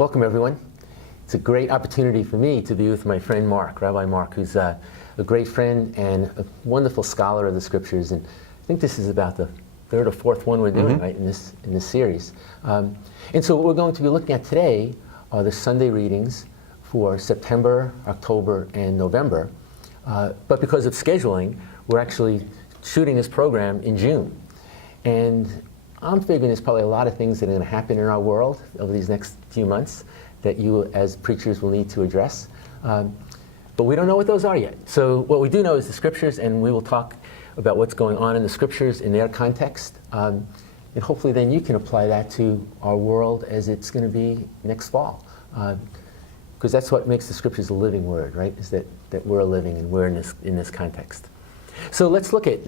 Welcome, everyone. It's a great opportunity for me to be with my friend Mark, Rabbi Mark, who's a great friend and a wonderful scholar of the Scriptures. And I think this is about the third or fourth one we're doing, right, in this series. And so what we're going to be looking at today are the Sunday readings for September, October, and November. But because of scheduling, we're actually shooting this program in June. And I'm figuring there's probably a lot of things that are going to happen in our world over these next few months that you as preachers will need to address. But we don't know what those are yet. So what we do know is the Scriptures, and we will talk about what's going on in the Scriptures in their context. And hopefully then you can apply that to our world as it's going to be next fall. Because that's what makes the Scriptures a living word, right? Is that we're living and we're in this context. So let's look at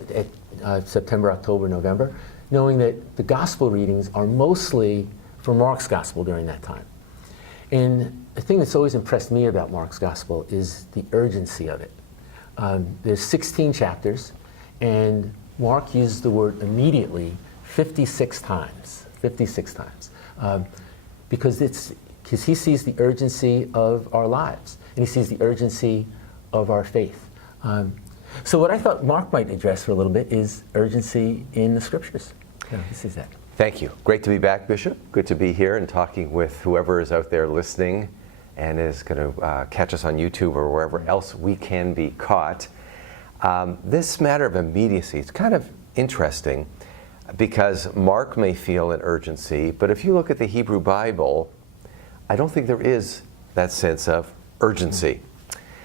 September, October, November, knowing that the Gospel readings are mostly from Mark's Gospel during that time. And the thing that's always impressed me about Mark's Gospel is the urgency of it. There's 16 chapters, and Mark uses the word immediately 56 times. 56 times. Because he sees the urgency of our lives, and he sees the urgency of our faith. So what I thought Mark might address for a little bit is urgency in the Scriptures. Yeah, he sees that. Thank you. Great to be back, Bishop. Good to be here and talking with whoever is out there listening and is going to catch us on YouTube or wherever else we can be caught. This matter of immediacy, it's kind of interesting because Mark may feel an urgency, but if you look at the Hebrew Bible, I don't think there is that sense of urgency.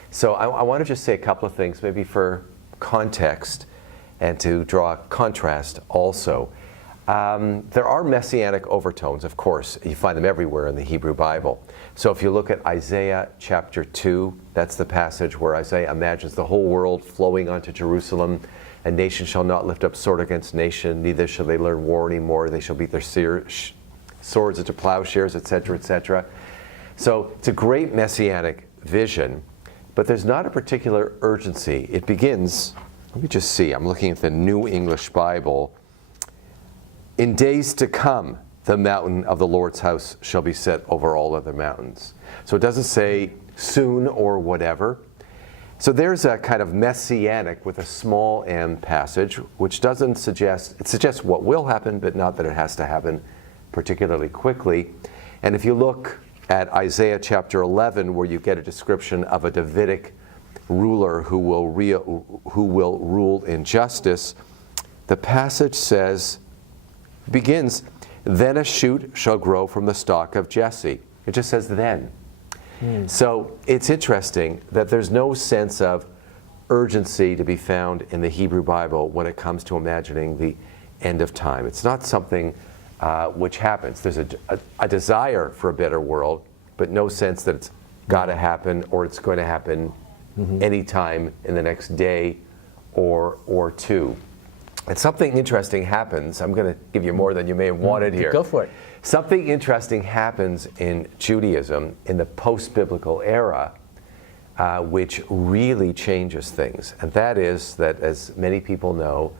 So I want to just say a couple of things, maybe for context and to draw a contrast also. There are messianic overtones, of course. You find them everywhere in the Hebrew Bible. So if you look at Isaiah chapter 2, that's the passage where Isaiah imagines the whole world flowing onto Jerusalem. A nation shall not lift up sword against nation, neither shall they learn war anymore. They shall beat their swords into plowshares, etc., etc. So it's a great messianic vision, but there's not a particular urgency. It begins, let me just see, I'm looking at the New English Bible. In days to come, the mountain of the Lord's house shall be set over all other mountains. So it doesn't say soon or whatever. So there's a kind of messianic with a small m passage, which doesn't suggest, it suggests what will happen, but not that it has to happen particularly quickly. And if you look at Isaiah chapter 11, where you get a description of a Davidic ruler who will rule in justice, the passage begins, then a shoot shall grow from the stalk of Jesse. It just says then. So it's interesting that there's no sense of urgency to be found in the Hebrew Bible when it comes to imagining the end of time. It's not something which happens. There's a desire for a better world, but no sense that it's got to happen or it's going to happen anytime in the next day or two. And something interesting happens. I'm going to give you more than you may have wanted here. Go for it. Something interesting happens in Judaism in the post-biblical era, which really changes things. And that is that, as many people know,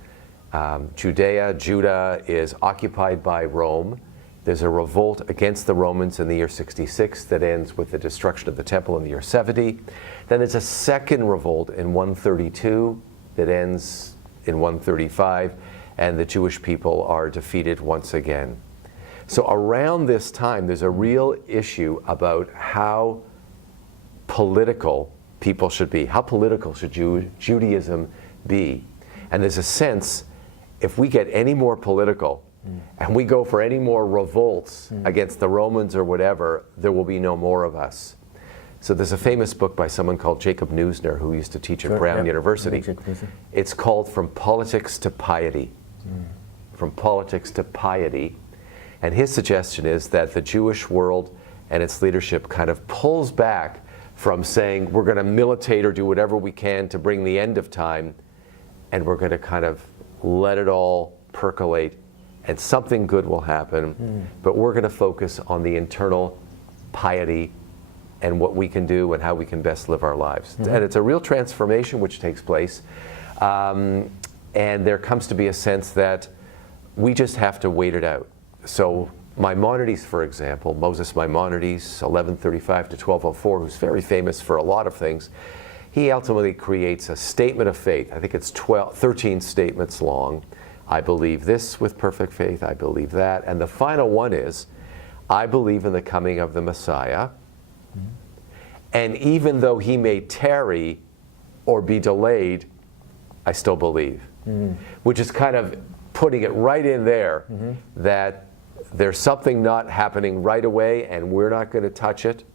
Judah is occupied by Rome. There's a revolt against the Romans in the year 66 that ends with the destruction of the temple in the year 70. Then there's a second revolt in 132 that ends in 135, and the Jewish people are defeated once again. So around this time, there's a real issue about how political people should be. How political should Judaism be? And there's a sense, if we get any more political, and we go for any more revolts against the Romans or whatever, there will be no more of us. So there's a famous book by someone called Jacob Neusner, who used to teach at Brown University. It's called From Politics to Piety. From Politics to Piety. And his suggestion is that the Jewish world and its leadership kind of pulls back from saying we're going to militate or do whatever we can to bring the end of time, and we're going to kind of let it all percolate, and something good will happen, but we're going to focus on the internal piety and what we can do and how we can best live our lives. And it's a real transformation which takes place. And there comes to be a sense that we just have to wait it out. So Maimonides, for example, Moses Maimonides, 1135 to 1204, who's very famous for a lot of things, he ultimately creates a statement of faith. I think it's 13 statements long. I believe this with perfect faith, I believe that. And the final one is, I believe in the coming of the Messiah. Mm-hmm. And even though he may tarry or be delayed, I still believe. Mm-hmm. Which is kind of putting it right in there, mm-hmm. that there's something not happening right away and we're not going to touch it.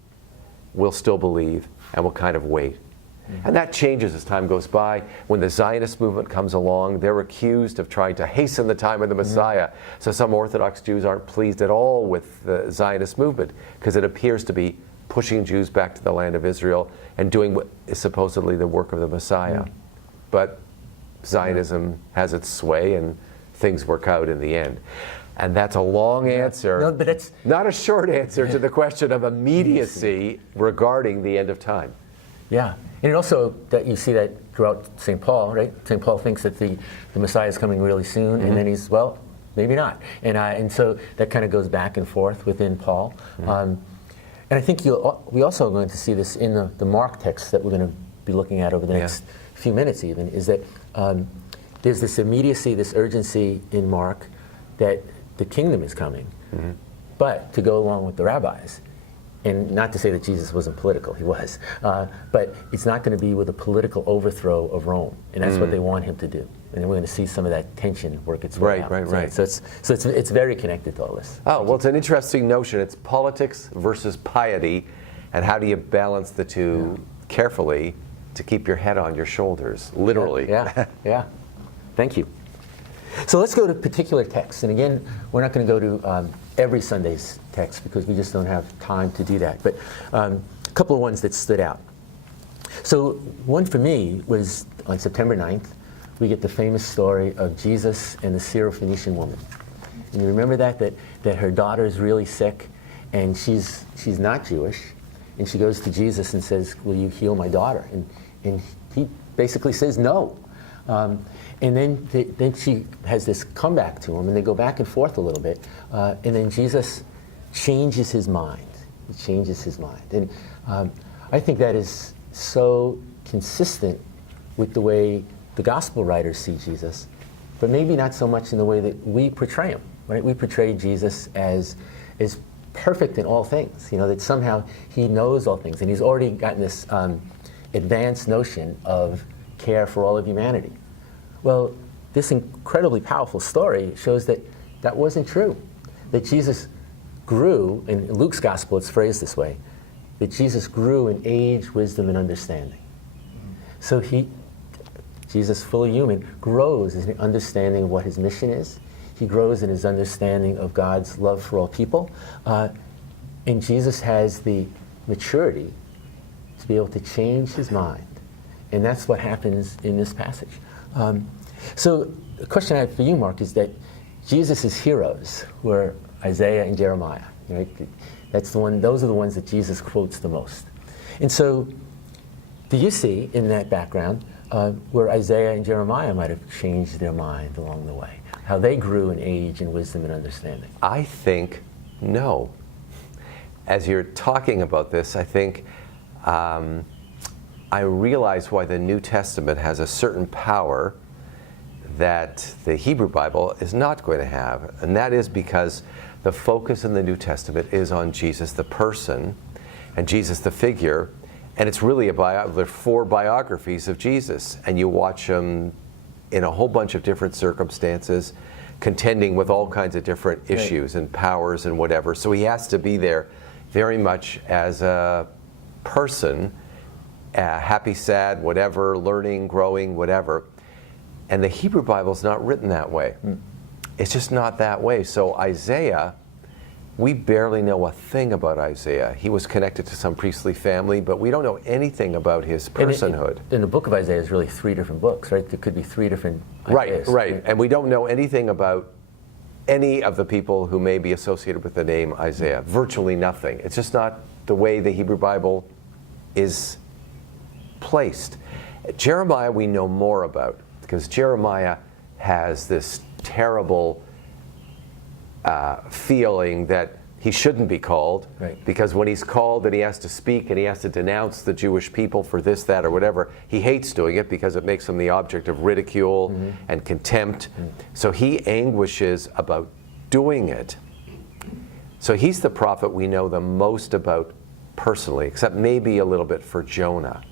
We'll still believe and we'll kind of wait. Mm-hmm. And that changes as time goes by. When the Zionist movement comes along, they're accused of trying to hasten the time of the Messiah. Mm-hmm. So some Orthodox Jews aren't pleased at all with the Zionist movement because it appears to be pushing Jews back to the land of Israel and doing what is supposedly the work of the Messiah. Mm-hmm. But Zionism has its sway and things work out in the end. And that's a long answer, no, but it's not a short answer to the question of immediacy regarding the end of time. Yeah, and also that you see that throughout St. Paul, right? St. Paul thinks that the Messiah is coming really soon, mm-hmm. and then he's, well, maybe not. And so that kind of goes back and forth within Paul. Mm-hmm. And I think we also are going to see this in the Mark text that we're going to be looking at over the next few minutes even, is that there's this immediacy, this urgency in Mark that the kingdom is coming, mm-hmm. but to go along with the rabbis. And not to say that Jesus wasn't political, he was, but it's not going to be with a political overthrow of Rome, and that's what they want him to do. And then we're going to see some of that tension work its way out. Right. So it's very connected to all this. Oh, well, it's an interesting notion. It's politics versus piety, and how do you balance the two carefully to keep your head on your shoulders, literally. Yeah. Thank you. So let's go to particular texts. And again, we're not going to go to every Sunday's text because we just don't have time to do that. But a couple of ones that stood out. So one for me was on September 9th, we get the famous story of Jesus and the Syrophoenician woman. And you remember that her daughter is really sick and she's not Jewish. And she goes to Jesus and says, will you heal my daughter? And he basically says no. And then she has this comeback to him, and they go back and forth a little bit. And then Jesus changes his mind. He changes his mind. And I think that is so consistent with the way the gospel writers see Jesus, but maybe not so much in the way that we portray him. Right? We portray Jesus as perfect in all things. That somehow he knows all things, and he's already gotten this advanced notion of care for all of humanity. Well, this incredibly powerful story shows that that wasn't true. That Jesus grew, in Luke's gospel it's phrased this way, that Jesus grew in age, wisdom, and understanding. So Jesus, fully human, grows in the understanding of what his mission is. He grows in his understanding of God's love for all people. And Jesus has the maturity to be able to change his mind. And that's what happens in this passage. So the question I have for you, Mark, is that Jesus' heroes were Isaiah and Jeremiah. Right? Those are the ones that Jesus quotes the most. And so do you see in that background where Isaiah and Jeremiah might have changed their mind along the way? How they grew in age and wisdom and understanding? I think no. As you're talking about this, I think I realize why the New Testament has a certain power that the Hebrew Bible is not going to have. And that is because the focus in the New Testament is on Jesus the person and Jesus the figure. And it's really there are 4 biographies of Jesus. And you watch them in a whole bunch of different circumstances, contending with all kinds of different issues and powers and whatever. So he has to be there very much as a person, happy, sad, whatever, learning, growing, whatever. And the Hebrew Bible's not written that way. It's just not that way. So Isaiah, we barely know a thing about Isaiah. He was connected to some priestly family, but we don't know anything about his personhood. And the book of Isaiah is really 3 different books, right? There could be 3 different Isaiahs. Right. And we don't know anything about any of the people who may be associated with the name Isaiah. Virtually nothing. It's just not the way the Hebrew Bible is placed. Jeremiah we know more about, because Jeremiah has this terrible feeling that he shouldn't be called, Right. because when he's called and he has to speak and he has to denounce the Jewish people for this, that, or whatever, he hates doing it because it makes him the object of ridicule and contempt. So he anguishes about doing it. So he's the prophet we know the most about personally, except maybe a little bit for Jonah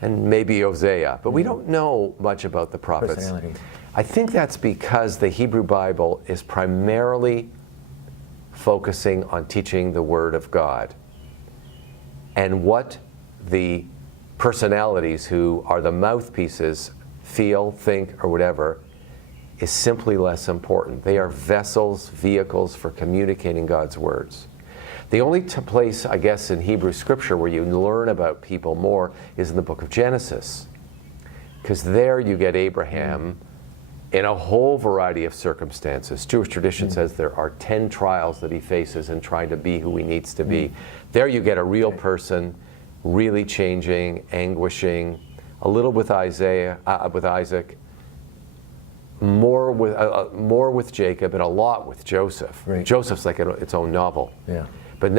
and maybe Hosea, but we don't know much about the prophets. Personality. I think that's because the Hebrew Bible is primarily focusing on teaching the Word of God. And what the personalities who are the mouthpieces feel, think, or whatever is simply less important. They are vessels, vehicles for communicating God's words. The only place, I guess, in Hebrew Scripture where you learn about people more is in the book of Genesis. Because there you get Abraham in a whole variety of circumstances. Jewish tradition says there are 10 trials that he faces in trying to be who he needs to be. There you get a real person, really changing, anguishing, a little with Isaac, more with Jacob, and a lot with Joseph. Right. Joseph's like its own novel. Yeah. But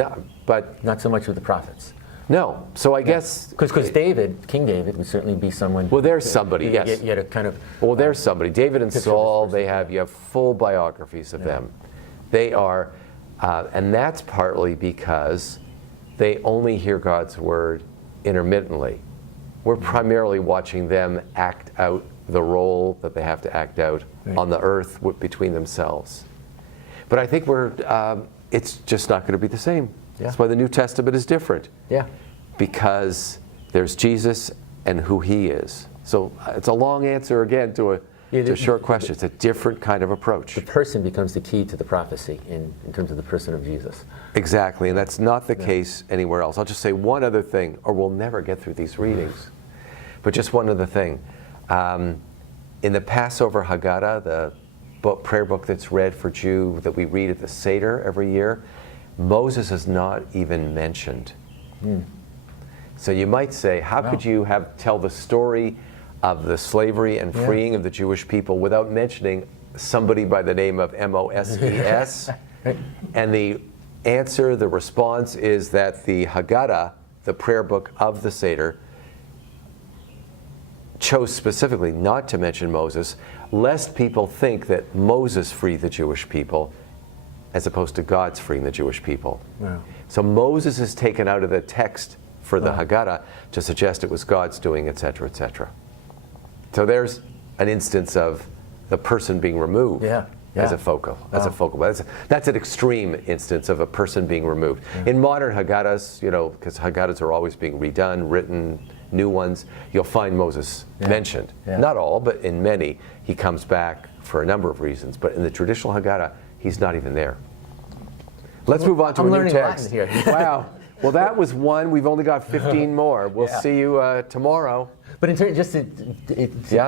Not so much with the prophets. no. So I guess Because David, King David, would certainly be someone. well, there's somebody. Yes. You had a kind of. Well, there's somebody. David and picture of Saul, this you have full biographies of them. They are, and that's partly because they only hear God's word intermittently. We're primarily watching them act out the role that they have to act out on the earth between themselves. But I think it's just not going to be the same. Yeah. That's why the New Testament is different. Yeah. Because there's Jesus and who he is. So it's a long answer again to a short question. It's a different kind of approach. The person becomes the key to the prophecy in terms of the person of Jesus. Exactly, and that's not the case anywhere else. I'll just say one other thing, or we'll never get through these readings. But just one other thing. In the Passover Haggadah, the prayer book that's read for Jew that we read at the Seder every year, Moses is not even mentioned. So you might say, how could you tell the story of the slavery and freeing of the Jewish people without mentioning somebody by the name of Moses? And the answer, the response is that the Haggadah, the prayer book of the Seder, chose specifically not to mention Moses, lest people think that Moses freed the Jewish people as opposed to God's freeing the Jewish people. Wow. So Moses is taken out of the text for the Haggadah to suggest it was God's doing, etc., etc. So there's an instance of the person being removed as a focal. That's an extreme instance of a person being removed. In modern Haggadahs, because Haggadahs are always being redone, written, new ones, you'll find Moses mentioned. Not all, but in many, he comes back for a number of reasons. But in the traditional Haggadah, he's not even there. Let's move on to a new text. Latin here. Wow. Well, that was one. We've only got 15 more. We'll see you tomorrow. But in terms, just to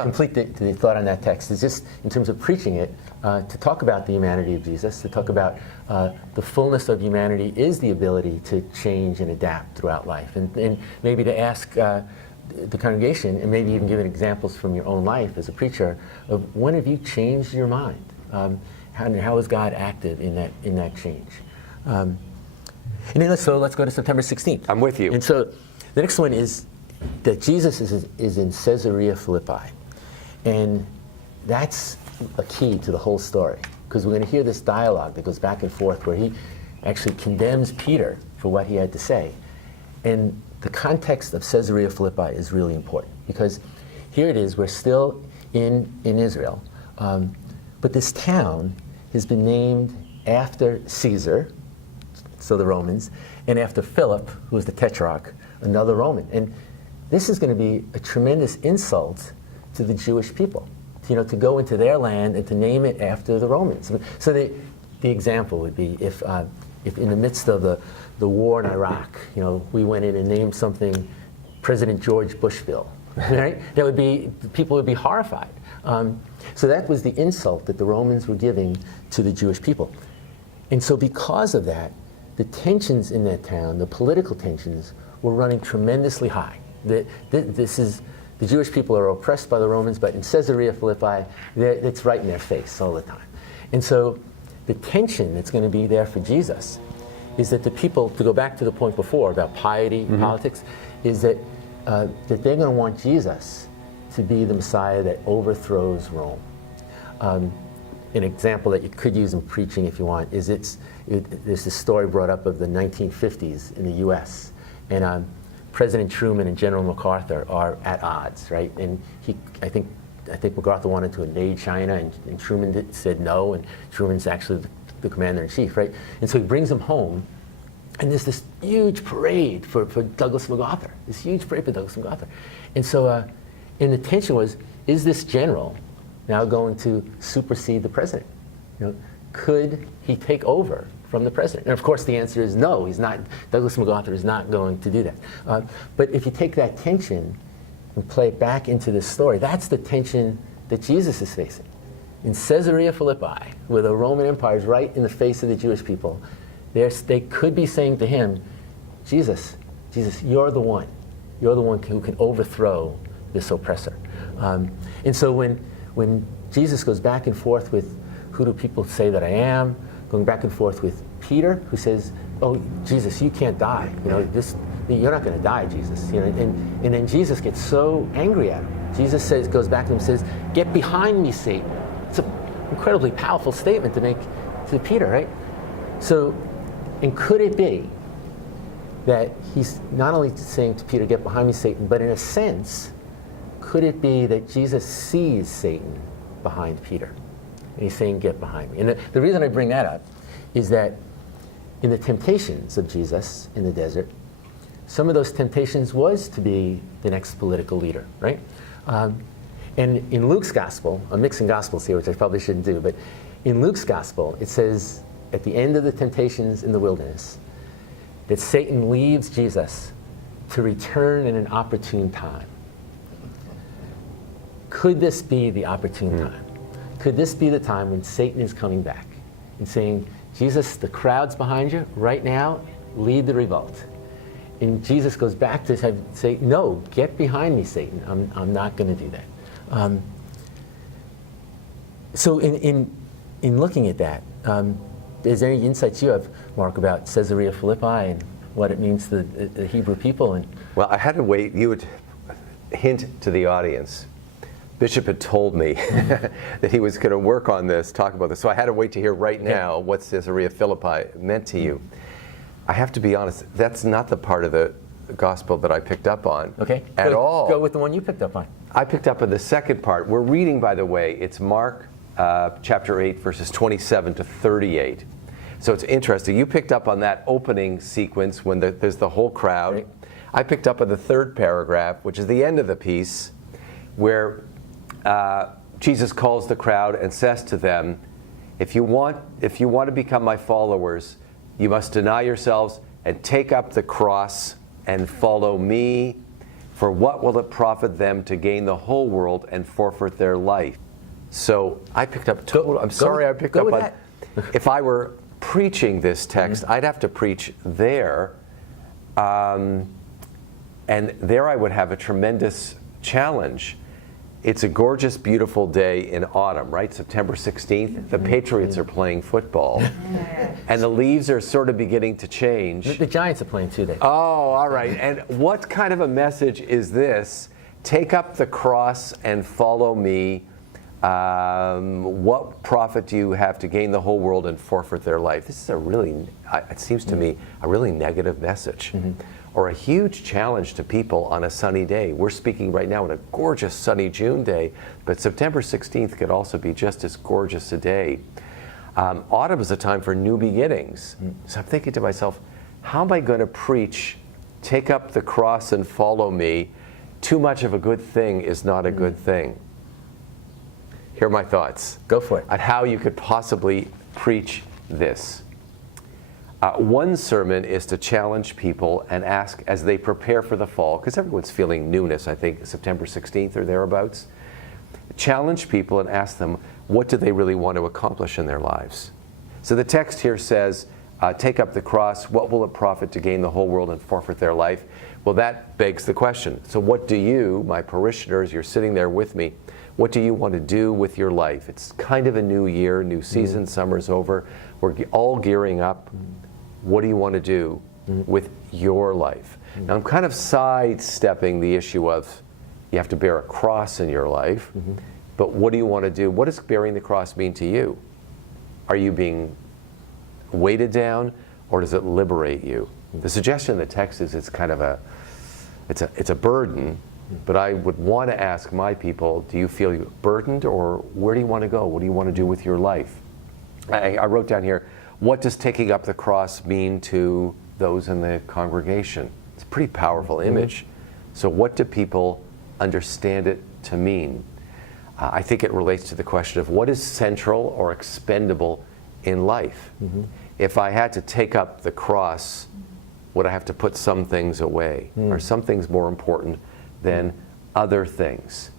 complete the thought on that text, is just in terms of preaching it, to talk about the humanity of Jesus, to talk about the fullness of humanity is the ability to change and adapt throughout life. And maybe to ask the congregation, and maybe even giving examples from your own life as a preacher, of when have you changed your mind? How is God active in that change? And then let's go to September 16th. I'm with you. And so the next one is that Jesus is in Caesarea Philippi. And that's a key to the whole story, because we're going to hear this dialogue that goes back and forth where he actually condemns Peter for what he had to say. And the context of Caesarea Philippi is really important, because here it is, we're still in Israel, but this town has been named after Caesar, so the Romans, and after Philip, who was the Tetrarch, another Roman. And this is going to be a tremendous insult to the Jewish people, to go into their land and to name it after the Romans. So the example would be if in the midst of the war in Iraq, we went in and named something President George Bushville, right? People would be horrified. So that was the insult that the Romans were giving to the Jewish people. And so because of that, the tensions in that town, the political tensions, were running tremendously high. The Jewish people are oppressed by the Romans, but in Caesarea Philippi, it's right in their face all the time. And so the tension that's going to be there for Jesus is that the people, to go back to the point before about piety, politics, is that they're going to want Jesus to be the Messiah that overthrows Rome. An example that you could use in preaching if you want is there's this story brought up of the 1950s in the U.S. and President Truman and General MacArthur are at odds, right? And I think MacArthur wanted to invade China, and Truman said no, and Truman's actually the commander-in-chief, right? And so he brings him home, and there's this huge parade for Douglas MacArthur, this huge parade for Douglas MacArthur. And so, and the tension was, is this general now going to supersede the president? You know, could he take over from the president? And of course the answer is no, he's not. Douglas MacArthur is not going to do that. But if you take that tension and play it back into this story, that's the tension that Jesus is facing. In Caesarea Philippi, where the Roman Empire is right in the face of the Jewish people, they could be saying to him, Jesus, you're the one who can overthrow this oppressor. And so when Jesus goes back and forth with, who do people say that I am, going back and forth with Peter, who says, oh, Jesus, you can't die. You know, you're not going to die, Jesus. You know, and then Jesus gets so angry at him. Jesus goes back to him and says, get behind me, Satan. It's an incredibly powerful statement to make to Peter, right? So, and could it be that he's not only saying to Peter, get behind me, Satan, but in a sense, could it be that Jesus sees Satan behind Peter? And he's saying, get behind me. And the reason I bring that up is that in the temptations of Jesus in the desert, some of those temptations was to be the next political leader, right? And in Luke's gospel, I'm mixing gospels here, which I probably shouldn't do, but in Luke's gospel, it says at the end of the temptations in the wilderness that Satan leaves Jesus to return in an opportune time. Could this be the opportune time? Could this be the time when Satan is coming back and saying, Jesus, the crowd's behind you right now, lead the revolt? And Jesus goes back to say, no, get behind me, Satan. I'm not going to do that. So in looking at that, is there any insights you have, Mark, about Caesarea Philippi and what it means to the Hebrew people? And well, I had to wait. You would hint to the audience. Bishop had told me that he was going to work on this, talk about this. So I had to wait to hear right now what Caesarea Philippi meant to you. I have to be honest, that's not the part of the gospel that I picked up on at all. Go with the one you picked up on. I picked up on the second part. We're reading, by the way, it's Mark chapter 8, verses 27 to 38. So it's interesting. You picked up on that opening sequence when there's the whole crowd. Right. I picked up on the third paragraph, which is the end of the piece, where Jesus calls the crowd and says to them, if you want to become my followers, you must deny yourselves and take up the cross and follow me. For what will it profit them to gain the whole world and forfeit their life? So I picked up I'm sorry I picked up on if I were preaching this text, I'd have to preach there. And there I would have a tremendous challenge. It's a gorgeous, beautiful day in autumn, right? September 16th. The Patriots are playing football. And the leaves are sort of beginning to change. The Giants are playing too. Oh, all right. And what kind of a message is this? Take up the cross and follow me. What profit do you have to gain the whole world and forfeit their life? This is a really, it seems to me, a really negative message. Or a huge challenge to people on a sunny day. We're speaking right now on a gorgeous sunny June day, but September 16th could also be just as gorgeous a day. Autumn is a time for new beginnings. So I'm thinking to myself, how am I going to preach, take up the cross and follow me? Too much of a good thing is not a good thing. Here are my thoughts. Go for it. On how you could possibly preach this. One sermon is to challenge people and ask, as they prepare for the fall, because everyone's feeling newness, I think, September 16th or thereabouts. Challenge people and ask them, what do they really want to accomplish in their lives? So the text here says, take up the cross, what will it profit to gain the whole world and forfeit their life? Well, that begs the question. So what do you, my parishioners, you're sitting there with me, What do you want to do with your life? It's kind of a new year, new season, summer's over. We're all gearing up. What do you want to do with your life? Now, I'm kind of sidestepping the issue of you have to bear a cross in your life, but what do you want to do? What does bearing the cross mean to you? Are you being weighted down, or does it liberate you? The suggestion in the text is it's kind of it's a burden, but I would want to ask my people, do you feel burdened, or where do you want to go? What do you want to do with your life? I wrote down here, what does taking up the cross mean to those in the congregation? It's a pretty powerful image. So what do people understand it to mean? I think it relates to the question of what is central or expendable in life. If I had to take up the cross, would I have to put some things away? Are some things more important than other things?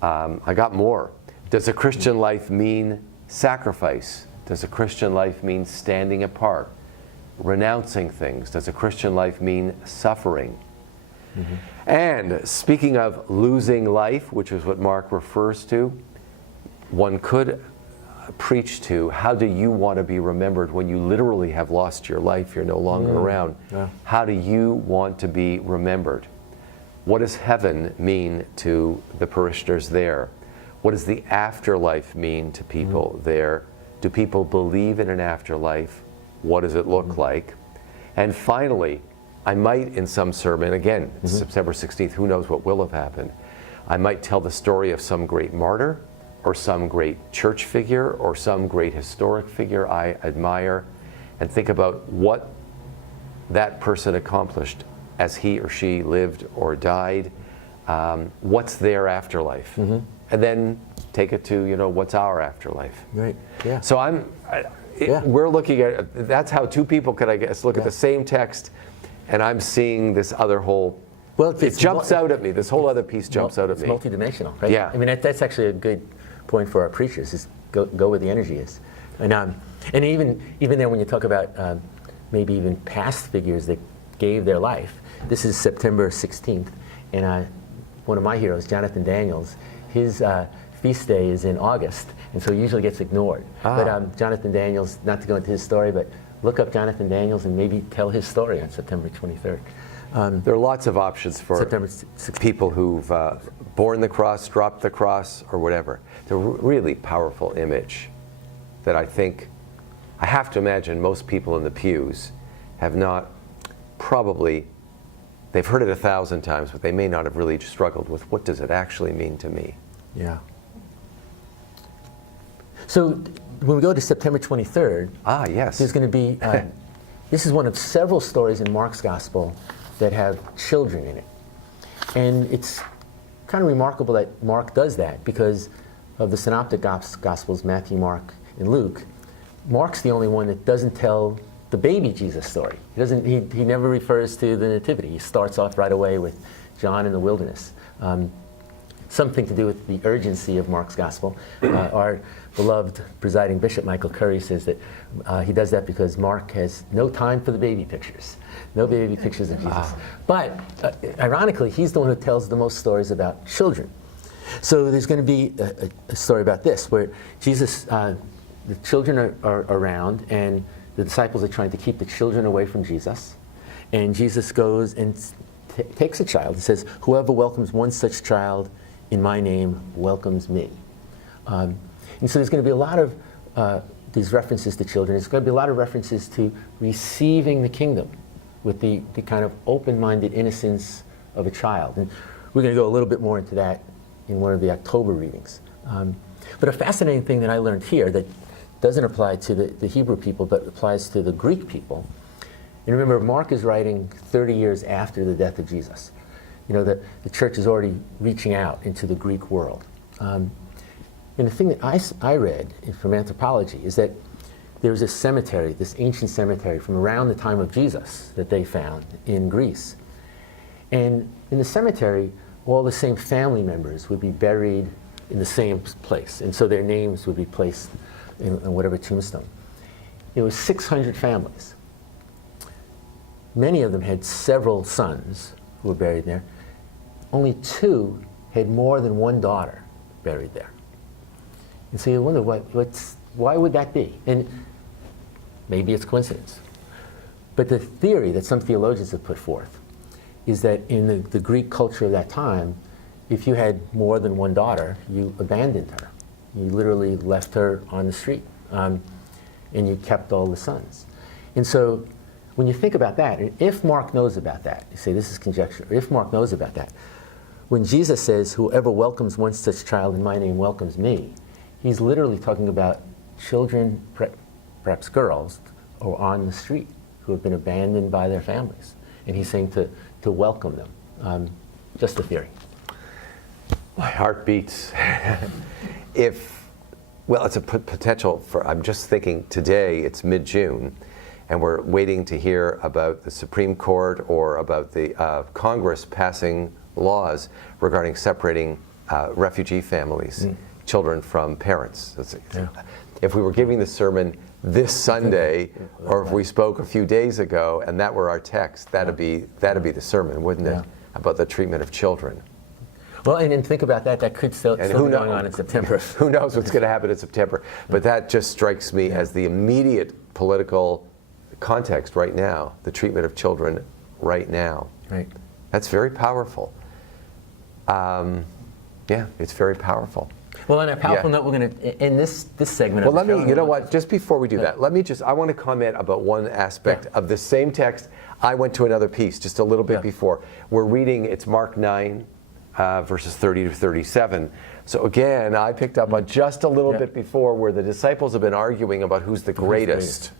I got more. Does a Christian life mean sacrifice? Does a Christian life mean standing apart, renouncing things? Does a Christian life mean suffering? And speaking of losing life, which is what Mark refers to, one could preach to, how do you want to be remembered when you literally have lost your life, you're no longer around? How do you want to be remembered? What does heaven mean to the parishioners there? What does the afterlife mean to people there? Do people believe in an afterlife? What does it look like? And finally, I might, in some sermon, again, it's September 16th, who knows what will have happened, I might tell the story of some great martyr, or some great church figure, or some great historic figure I admire, and think about what that person accomplished as he or she lived or died. What's their afterlife? And then take it to, what's our afterlife? Right, yeah. So we're looking at, that's how two people could, I guess, look at the same text, and I'm seeing this other whole, it jumps out at me, this whole other piece jumps out at me. It's multidimensional, right? Yeah. I mean, that's actually a good point for our preachers, is go where the energy is. And even then when you talk about maybe even past figures that gave their life, this is September 16th, and one of my heroes, Jonathan Daniels, his feast day is in August, and so he usually gets ignored. But Jonathan Daniels, not to go into his story, but look up Jonathan Daniels and maybe tell his story on September 23rd. There are lots of options for people who've borne the cross, dropped the cross, or whatever. It's a really powerful image that I think, I have to imagine most people in the pews have not probably, they've heard it 1,000 times, but they may not have really struggled with what does it actually mean to me. Yeah. So when we go to September 23rd, yes, there's going to be, this is one of several stories in Mark's Gospel that have children in it. And it's kind of remarkable that Mark does that, because of the synoptic Gospels, Matthew, Mark, and Luke, Mark's the only one that doesn't tell the baby Jesus story. He never refers to the nativity. He starts off right away with John in the wilderness. Something to do with the urgency of Mark's Gospel. Our beloved presiding bishop, Michael Curry, says that he does that because Mark has no time for the baby pictures. No baby pictures of Jesus. But ironically, he's the one who tells the most stories about children. So there's going to be a story about this, where Jesus, the children are around, and the disciples are trying to keep the children away from Jesus. And Jesus goes and takes a child and says, "Whoever welcomes one such child in my name welcomes me." And so there's going to be a lot of these references to children. There's going to be a lot of references to receiving the kingdom with the kind of open-minded innocence of a child. And we're going to go a little bit more into that in one of the October readings. But a fascinating thing that I learned here that doesn't apply to the Hebrew people, but applies to the Greek people. And remember, Mark is writing 30 years after the death of Jesus. The church is already reaching out into the Greek world. And the thing that I read from anthropology is that there was a cemetery, this ancient cemetery from around the time of Jesus that they found in Greece. And in the cemetery, all the same family members would be buried in the same place. And so their names would be placed in whatever tombstone. It was 600 families. Many of them had several sons who were buried there. Only 2 had more than one daughter buried there. And so you wonder, why would that be? And maybe it's coincidence. But the theory that some theologians have put forth is that in the Greek culture of that time, if you had more than one daughter, you abandoned her. You literally left her on the street, and you kept all the sons. And so when you think about that, and if Mark knows about that, you say this is conjecture, if Mark knows about that, when Jesus says, whoever welcomes one such child in my name welcomes me, he's literally talking about children, perhaps girls, who are on the street, who have been abandoned by their families. And he's saying to welcome them. Just a theory. My heart beats. Well, it's a potential for, I'm just thinking today, it's mid-June, and we're waiting to hear about the Supreme Court or about the Congress passing laws regarding separating refugee families, children from parents. If we were giving the sermon this Sunday, or if we spoke a few days ago, and that were our text, that'd be the sermon, wouldn't it? About the treatment of children. Well, and think about that. That could still be going on in September. Who knows what's going to happen in September? But that just strikes me as the immediate political context right now, the treatment of children right now. Right. That's very powerful. Yeah, it's very powerful. Well, on a powerful note, we're going to, in this segment. Well, let me, you know what, just before we do that, I want to comment about one aspect of the same text. I went to another piece just a little bit before. We're reading, it's Mark 9, verses 30 to 37. So again, I picked up on just a little bit before where the disciples have been arguing about who's the greatest.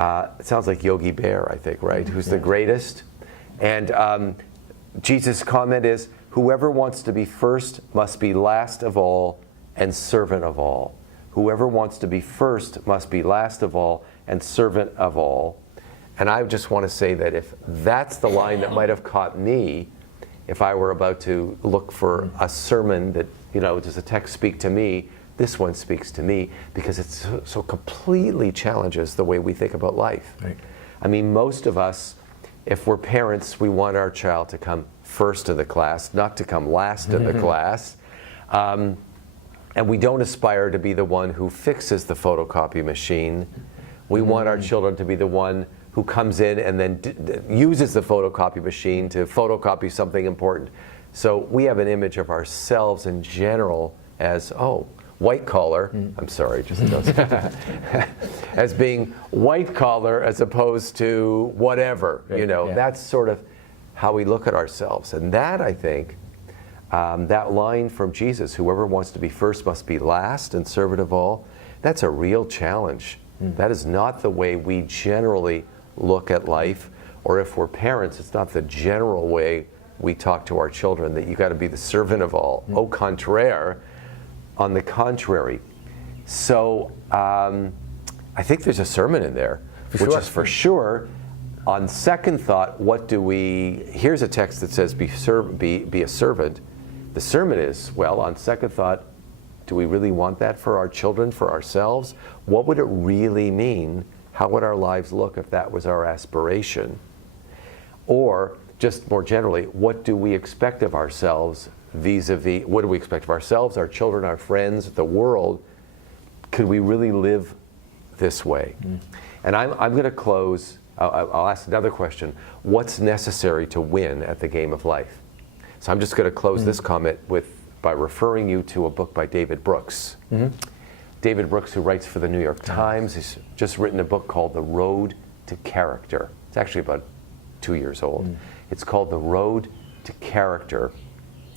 It sounds like Yogi Bear, I think, right? Who's the greatest? And Jesus' comment is, whoever wants to be first must be last of all and servant of all. Whoever wants to be first must be last of all and servant of all. And I just want to say that if that's the line that might have caught me, if I were about to look for a sermon that, does the text speak to me, this one speaks to me because it so completely challenges the way we think about life. Right. I mean, most of us, if we're parents, we want our child to come first in the class, not to come last in the class. And we don't aspire to be the one who fixes the photocopy machine. We want our children to be the one who comes in and then uses the photocopy machine to photocopy something important. So we have an image of ourselves in general as, white collar, I'm sorry, just as being white collar as opposed to whatever, that's sort of how we look at ourselves. And that, I think, that line from Jesus, whoever wants to be first must be last and servant of all, that's a real challenge. That is not the way we generally look at life, or if we're parents, it's not the general way we talk to our children, that you got to be the servant of all. Au contraire, on the contrary. So I think there's a sermon in there, which is for sure. On second thought, here's a text that says be a servant. The sermon is, well, on second thought, do we really want that for our children, for ourselves? What would it really mean? How would our lives look if that was our aspiration? Or, just more generally, what do we expect of ourselves vis-a-vis, what do we expect of ourselves, our children, our friends, the world? Could we really live this way? And I'm going to close, I'll ask another question. What's necessary to win at the game of life? So I'm just going to close this comment by referring you to a book by David Brooks. David Brooks, who writes for the New York Times, he's just written a book called The Road to Character. It's actually about 2 years old. It's called The Road to Character.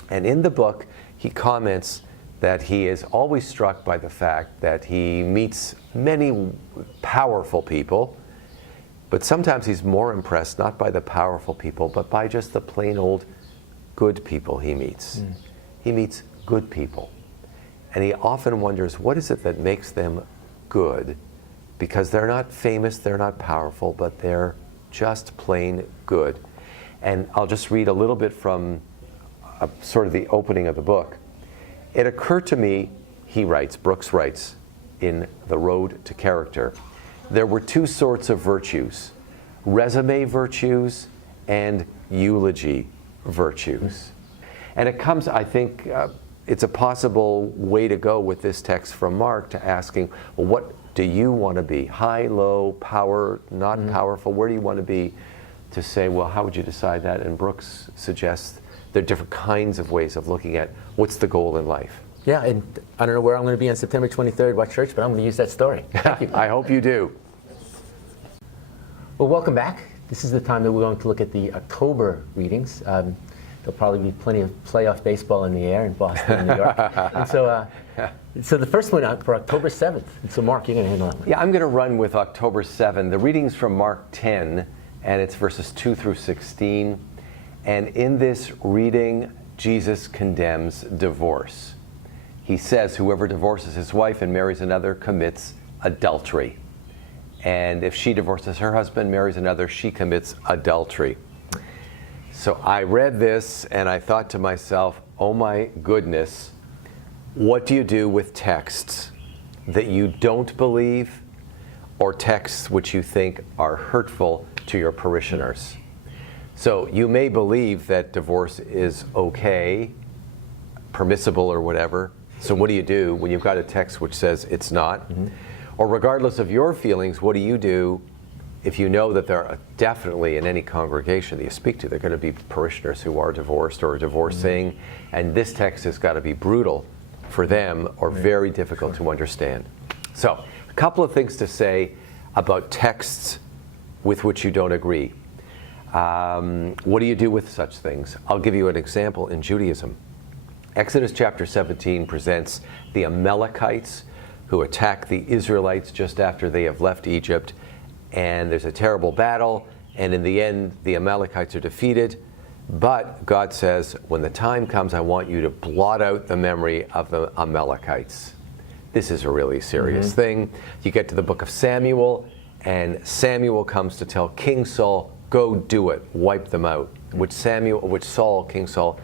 And in the book, he comments that he is always struck by the fact that he meets many powerful people, but sometimes he's more impressed not by the powerful people, but by just the plain old good people he meets. He meets good people. And he often wonders, what is it that makes them good? Because they're not famous, they're not powerful, but they're just plain good. And I'll just read a little bit from sort of the opening of the book. It occurred to me, Brooks writes, in The Road to Character, there were two sorts of virtues, resume virtues and eulogy virtues. And it comes, I think, it's a possible way to go with this text from Mark to asking, well, what do you want to be? High, low, power, not powerful? Where do you want to be? To say, well, how would you decide that? And Brooks suggests there are different kinds of ways of looking at what's the goal in life. Yeah, and I don't know where I'm going to be on September 23rd, what church, but I'm going to use that story. Thank you. I hope you do. Well, welcome back. This is the time that we're going to look at the October readings. There'll probably be plenty of playoff baseball in the air in Boston and New York. And so the first one out for October 7th. And so Mark, you're going to handle that one. Yeah, I'm going to run with October 7. The reading's from Mark 10, and it's verses 2 through 16. And in this reading, Jesus condemns divorce. He says, whoever divorces his wife and marries another commits adultery. And if she divorces her husband, marries another, she commits adultery. So I read this and I thought to myself, oh my goodness, what do you do with texts that you don't believe or texts which you think are hurtful to your parishioners? So you may believe that divorce is okay, permissible or whatever. So what do you do when you've got a text which says it's not? Or regardless of your feelings, what do you do if you know that there are definitely in any congregation that you speak to, there are going to be parishioners who are divorced or divorcing, and this text has got to be brutal for them or very difficult to understand. So a couple of things to say about texts with which you don't agree. What do you do with such things? I'll give you an example in Judaism. Exodus chapter 17 presents the Amalekites who attack the Israelites just after they have left Egypt, and there's a terrible battle, and in the end the Amalekites are defeated, but God says, when the time comes, I want you to blot out the memory of the Amalekites. This is a really serious thing. You get to the book of Samuel, and Samuel comes to tell King Saul, go do it, wipe them out, which King Saul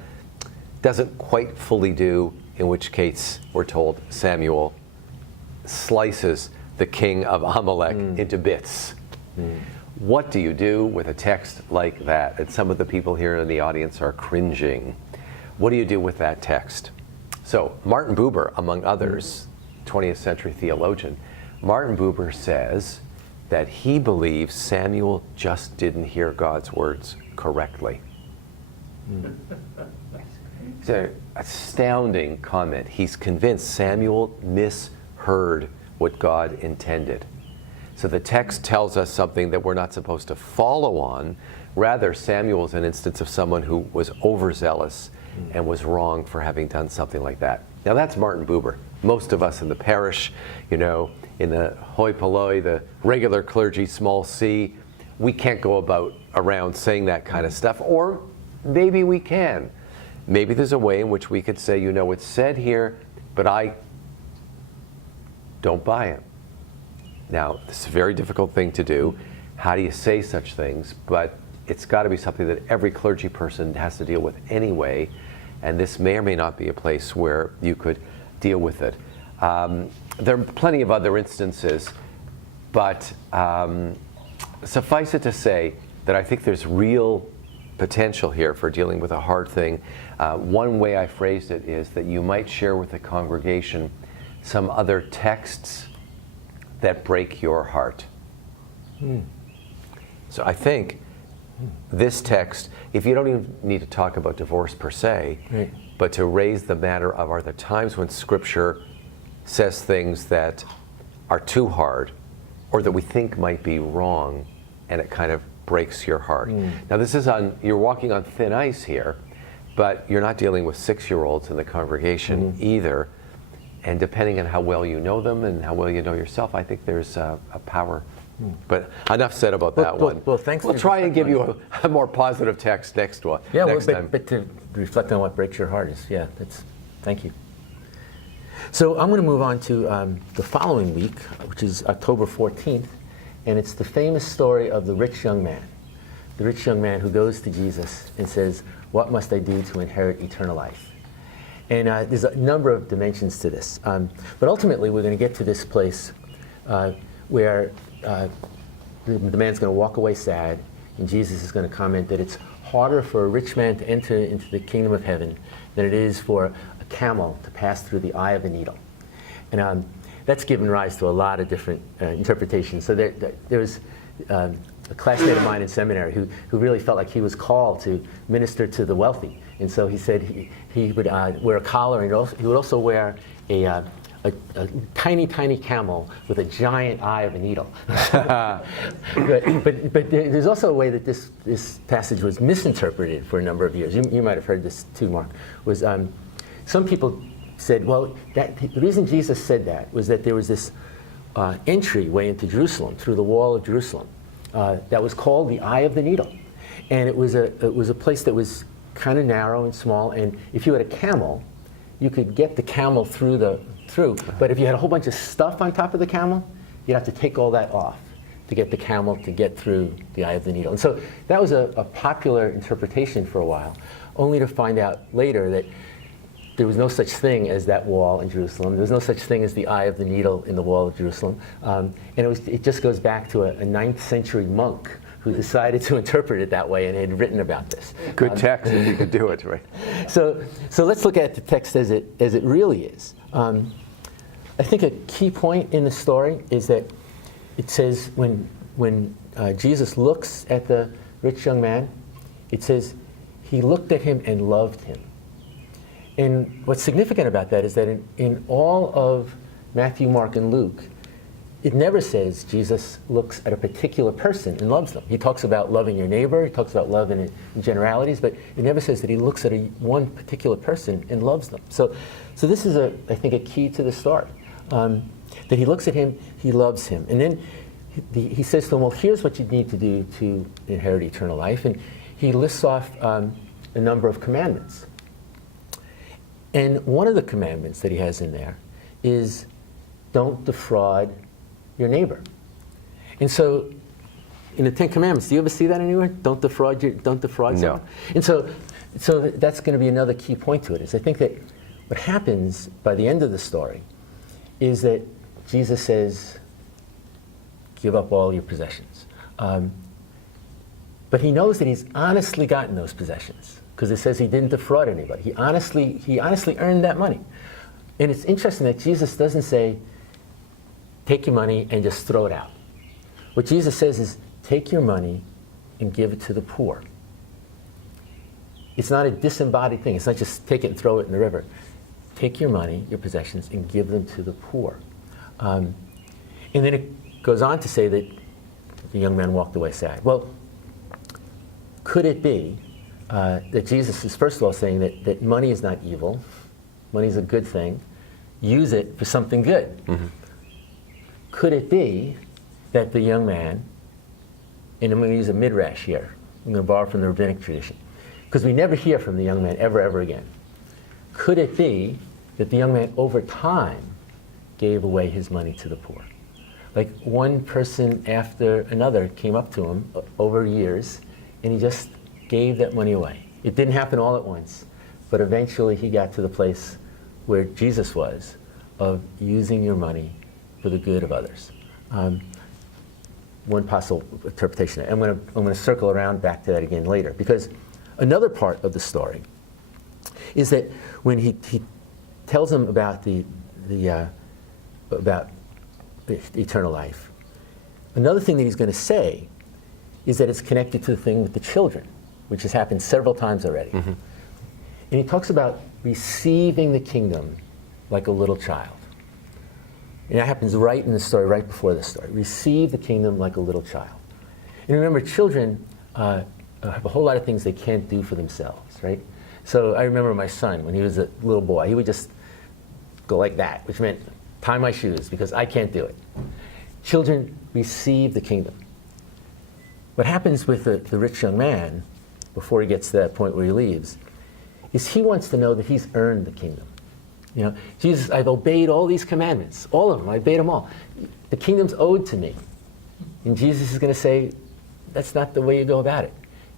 doesn't quite fully do, in which case we're told Samuel slices the king of Amalek into bits. What do you do with a text like that? And some of the people here in the audience are cringing. What do you do with that text? So Martin Buber, among others, 20th century theologian, Martin Buber says that he believes Samuel just didn't hear God's words correctly. It's an astounding comment. He's convinced Samuel misheard what God intended. So the text tells us something that we're not supposed to follow on. Rather, Samuel is an instance of someone who was overzealous and was wrong for having done something like that. Now that's Martin Buber. Most of us in the parish, in the hoi polloi, the regular clergy, small c, we can't go around saying that kind of stuff. Or maybe we can. Maybe there's a way in which we could say, it's said here, but I don't buy it. Now, this is a very difficult thing to do. How do you say such things? But it's got to be something that every clergy person has to deal with anyway, and this may or may not be a place where you could deal with it. There are plenty of other instances, but suffice it to say that I think there's real potential here for dealing with a hard thing. One way I phrased it is that you might share with the congregation some other texts that break your heart. So I think this text, if you don't even need to talk about divorce per se, but to raise the matter of, are there times when Scripture says things that are too hard or that we think might be wrong, and it kind of breaks your heart. Now this is you're walking on thin ice here, but you're not dealing with 6-year-olds in the congregation either. And depending on how well you know them and how well you know yourself, I think there's a power. But enough said about that one. Well, thanks. We'll try and give you a more positive text next time. But to reflect on what breaks your heart is, thank you. So I'm going to move on to the following week, which is October 14th, and it's the famous story of the rich young man. The rich young man who goes to Jesus and says, what must I do to inherit eternal life? And there's a number of dimensions to this. But ultimately, we're going to get to this place where the man's going to walk away sad, and Jesus is going to comment that it's harder for a rich man to enter into the kingdom of heaven than it is for a camel to pass through the eye of the needle. And that's given rise to a lot of different interpretations. So there was a classmate of mine in seminary who really felt like he was called to minister to the wealthy. And so he said he would wear a collar, and he would also wear a tiny, tiny camel with a giant eye of a needle. but there's also a way that this passage was misinterpreted for a number of years. You might have heard this too, Mark. Was some people said, well, the reason Jesus said that was that there was this entryway into Jerusalem through the wall of Jerusalem that was called the Eye of the Needle, and it was a place that was kind of narrow and small. And if you had a camel, you could get the camel through. But if you had a whole bunch of stuff on top of the camel, you'd have to take all that off to get the camel to get through the Eye of the Needle. And so that was a popular interpretation for a while, only to find out later that there was no such thing as that wall in Jerusalem. There was no such thing as the Eye of the Needle in the wall of Jerusalem. And it just goes back to a 9th century monk who decided to interpret it that way and had written about this. Good text if you could do it, right? So let's look at the text as it really is. I think a key point in the story is that it says when Jesus looks at the rich young man, it says he looked at him and loved him. And what's significant about that is that in all of Matthew, Mark, and Luke, it never says Jesus looks at a particular person and loves them. He talks about loving your neighbor, he talks about love in generalities, but it never says that he looks at one particular person and loves them. So this is, I think, a key to the story. That he looks at him, he loves him. And then he says to him, well, here's what you need to do to inherit eternal life. And he lists off a number of commandments. And one of the commandments that he has in there is don't defraud your neighbor. And so in the 10 Commandments, do you ever see that anywhere? Don't defraud someone? No. And so that's going to be another key point to it, is I think that what happens by the end of the story is that Jesus says, give up all your possessions. But he knows that he's honestly gotten those possessions, because it says he didn't defraud anybody. He honestly earned that money. And it's interesting that Jesus doesn't say, take your money and just throw it out. What Jesus says is, take your money and give it to the poor. It's not a disembodied thing. It's not just take it and throw it in the river. Take your money, your possessions, and give them to the poor. And then it goes on to say that the young man walked away sad. Well, could it be that Jesus is, first of all, saying that money is not evil, money is a good thing, use it for something good? Mm-hmm. Could it be that the young man, and I'm going to use a midrash here, I'm going to borrow from the rabbinic tradition, because we never hear from the young man ever again. Could it be that the young man over time gave away his money to the poor? Like one person after another came up to him over years, and he just gave that money away. It didn't happen all at once, but eventually he got to the place where Jesus was, of using your money for the good of others. One possible interpretation. I'm going to circle around back to that again later, because another part of the story is that when he tells him about about eternal life, another thing that he's going to say is that it's connected to the thing with the children, which has happened several times already. Mm-hmm. And he talks about receiving the kingdom like a little child. And that happens right in the story, right before the story. Receive the kingdom like a little child. And remember, children have a whole lot of things they can't do for themselves, right? So I remember my son, when he was a little boy, he would just go like that, which meant tie my shoes, because I can't do it. Children receive the kingdom. What happens with the rich young man, before he gets to that point where he leaves, is he wants to know that he's earned the kingdom. You know, Jesus, I've obeyed all these commandments, all of them, I obeyed them all. The kingdom's owed to me. And Jesus is going to say, that's not the way you go about it.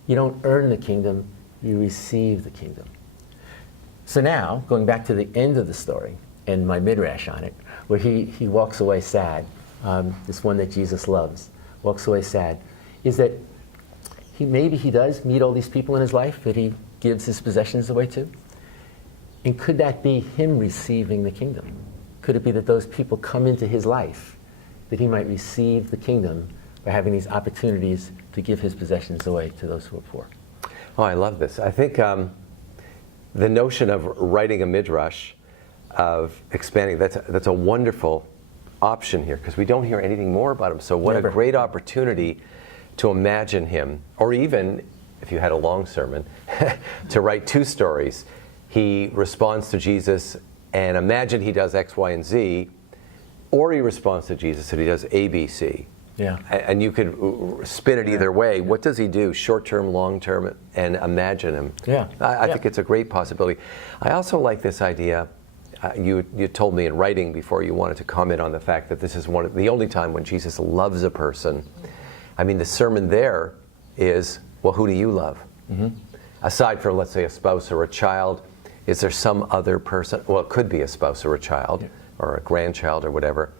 You don't earn the kingdom, you receive the kingdom. So now, going back to the end of the story, and my midrash on it, where he walks away sad, this one that Jesus loves, walks away sad, is that maybe he does meet all these people in his life that he gives his possessions away to. And could that be him receiving the kingdom? Could it be that those people come into his life, that he might receive the kingdom by having these opportunities to give his possessions away to those who are poor? Oh, I love this. I think the notion of writing a midrash, of expanding, that's a wonderful option here, because we don't hear anything more about him. So what Never. a great opportunity to imagine him, or even, if you had a long sermon, to write two stories. He responds to Jesus, and imagine he does X, Y, and Z, or he responds to Jesus and he does A, B, C. Yeah. And you could spin it either way. What does he do? Short term, long term, and imagine him. Yeah. I think it's a great possibility. I also like this idea. You told me in writing before you wanted to comment on the fact that this is the only time when Jesus loves a person. I mean, the sermon there is, well, who do you love? Mm-hmm. Aside from, let's say, a spouse or a child, is there some other person? Well, it could be a spouse or a child, or a grandchild or whatever.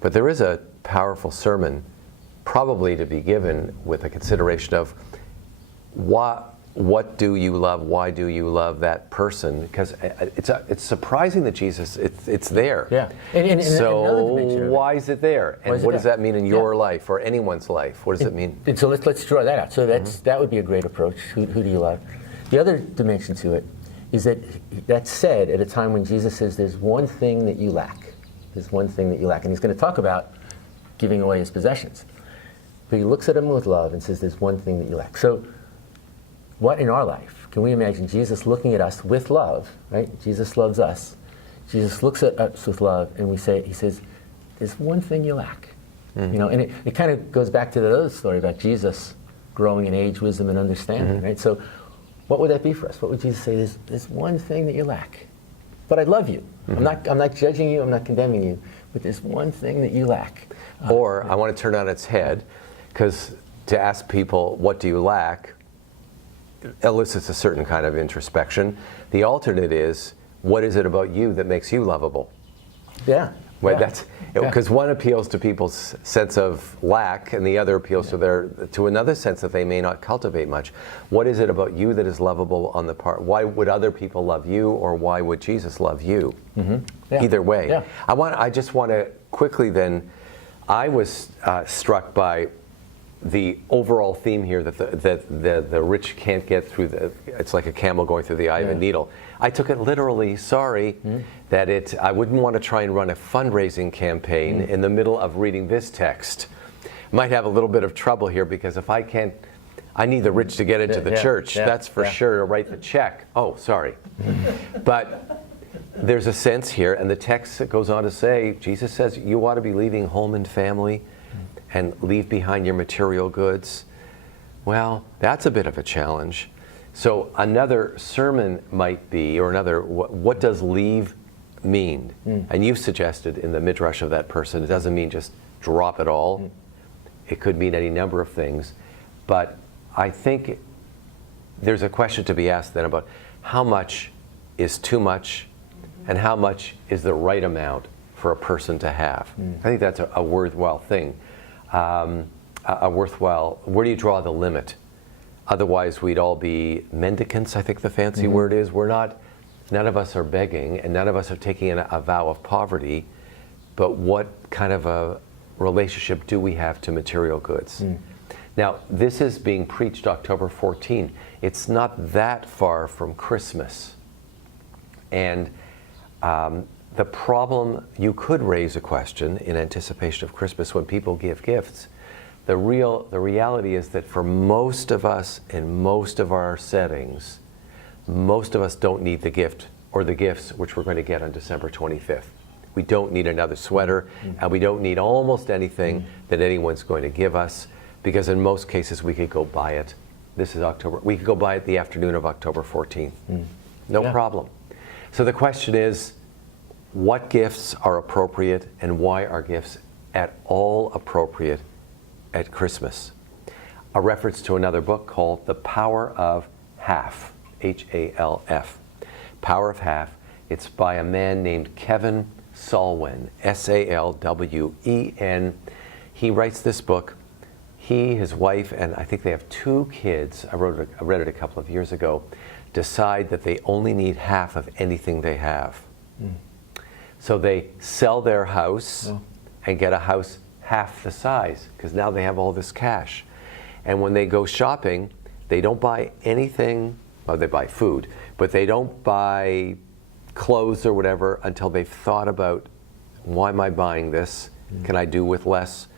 But there is a powerful sermon probably to be given with a consideration of what do you love? Why do you love that person? Because it's surprising that Jesus, it's there. Yeah. And so another dimension of it. why is it there? And what does that mean in your life or anyone's life? What does it mean? And so let's draw that out. So that would be a great approach. Who do you love? The other dimension to it is that's said at a time when Jesus says there's one thing that you lack. There's one thing that you lack. And he's going to talk about giving away his possessions. But he looks at him with love and says there's one thing that you lack. So what in our life can we imagine Jesus looking at us with love, right? Jesus loves us. Jesus looks at us with love, and he says, there's one thing you lack. Mm-hmm. You know, and it kind of goes back to the other story about Jesus growing in age, wisdom, and understanding, right? So what would that be for us? What would Jesus say? There's one thing that you lack. But I love you. Mm-hmm. I'm not judging you, I'm not condemning you, but there's one thing that you lack. Or I want to turn on its head, because to ask people, what do you lack, elicits a certain kind of introspection. The alternate is, what is it about you that makes you lovable? Yeah. Well, because one appeals to people's sense of lack, and the other appeals to another sense that they may not cultivate much. What is it about you that is lovable on the part? Why would other people love you, or why would Jesus love you? Mm-hmm. Yeah. Either way. Yeah. I just want to quickly then, I was struck by the overall theme here that the rich can't get through it's like a camel going through the eye of a needle. I took it literally, that I wouldn't want to try and run a fundraising campaign in the middle of reading this text. Might have a little bit of trouble here, because if I need the rich to get into the church, that's for sure, to write the check. Oh, sorry. But there's a sense here, and the text goes on to say, Jesus says, you ought to be leaving home and family and leave behind your material goods. Well, that's a bit of a challenge. So another sermon might be, or another, what does leave mean? And you've suggested in the midrash of that person, it doesn't mean just drop it all. It could mean any number of things. But I think there's a question to be asked then about how much is too much, and how much is the right amount for a person to have. I think that's a worthwhile thing. Where do you draw the limit? Otherwise, we'd all be mendicants, I think the fancy word is. None of us are begging, and none of us are taking a vow of poverty, but what kind of a relationship do we have to material goods? Now, this is being preached October 14. It's not that far from Christmas. And the problem, you could raise a question in anticipation of Christmas when people give gifts. The reality is that for most of us in most of our settings, most of us don't need the gift or the gifts which we're going to get on December 25th. We don't need another sweater, and we don't need almost anything that anyone's going to give us, because in most cases we could go buy it. This is October. We could go buy it the afternoon of October 14th. No problem. So the question is, what gifts are appropriate, and why are gifts at all appropriate at Christmas? A reference to another book called The Power of Half, H-A-L-F. Power of Half. It's by a man named Kevin Salwen, S-A-L-W-E-N. He writes this book. He, his wife, and I think they have 2 kids, I read it a couple of years ago, decide that they only need half of anything they have. So they sell their house and get a house half the size, because now they have all this cash. And when they go shopping, they don't buy anything, well, they buy food, but they don't buy clothes or whatever until they've thought about, why am I buying this? Can I do with less,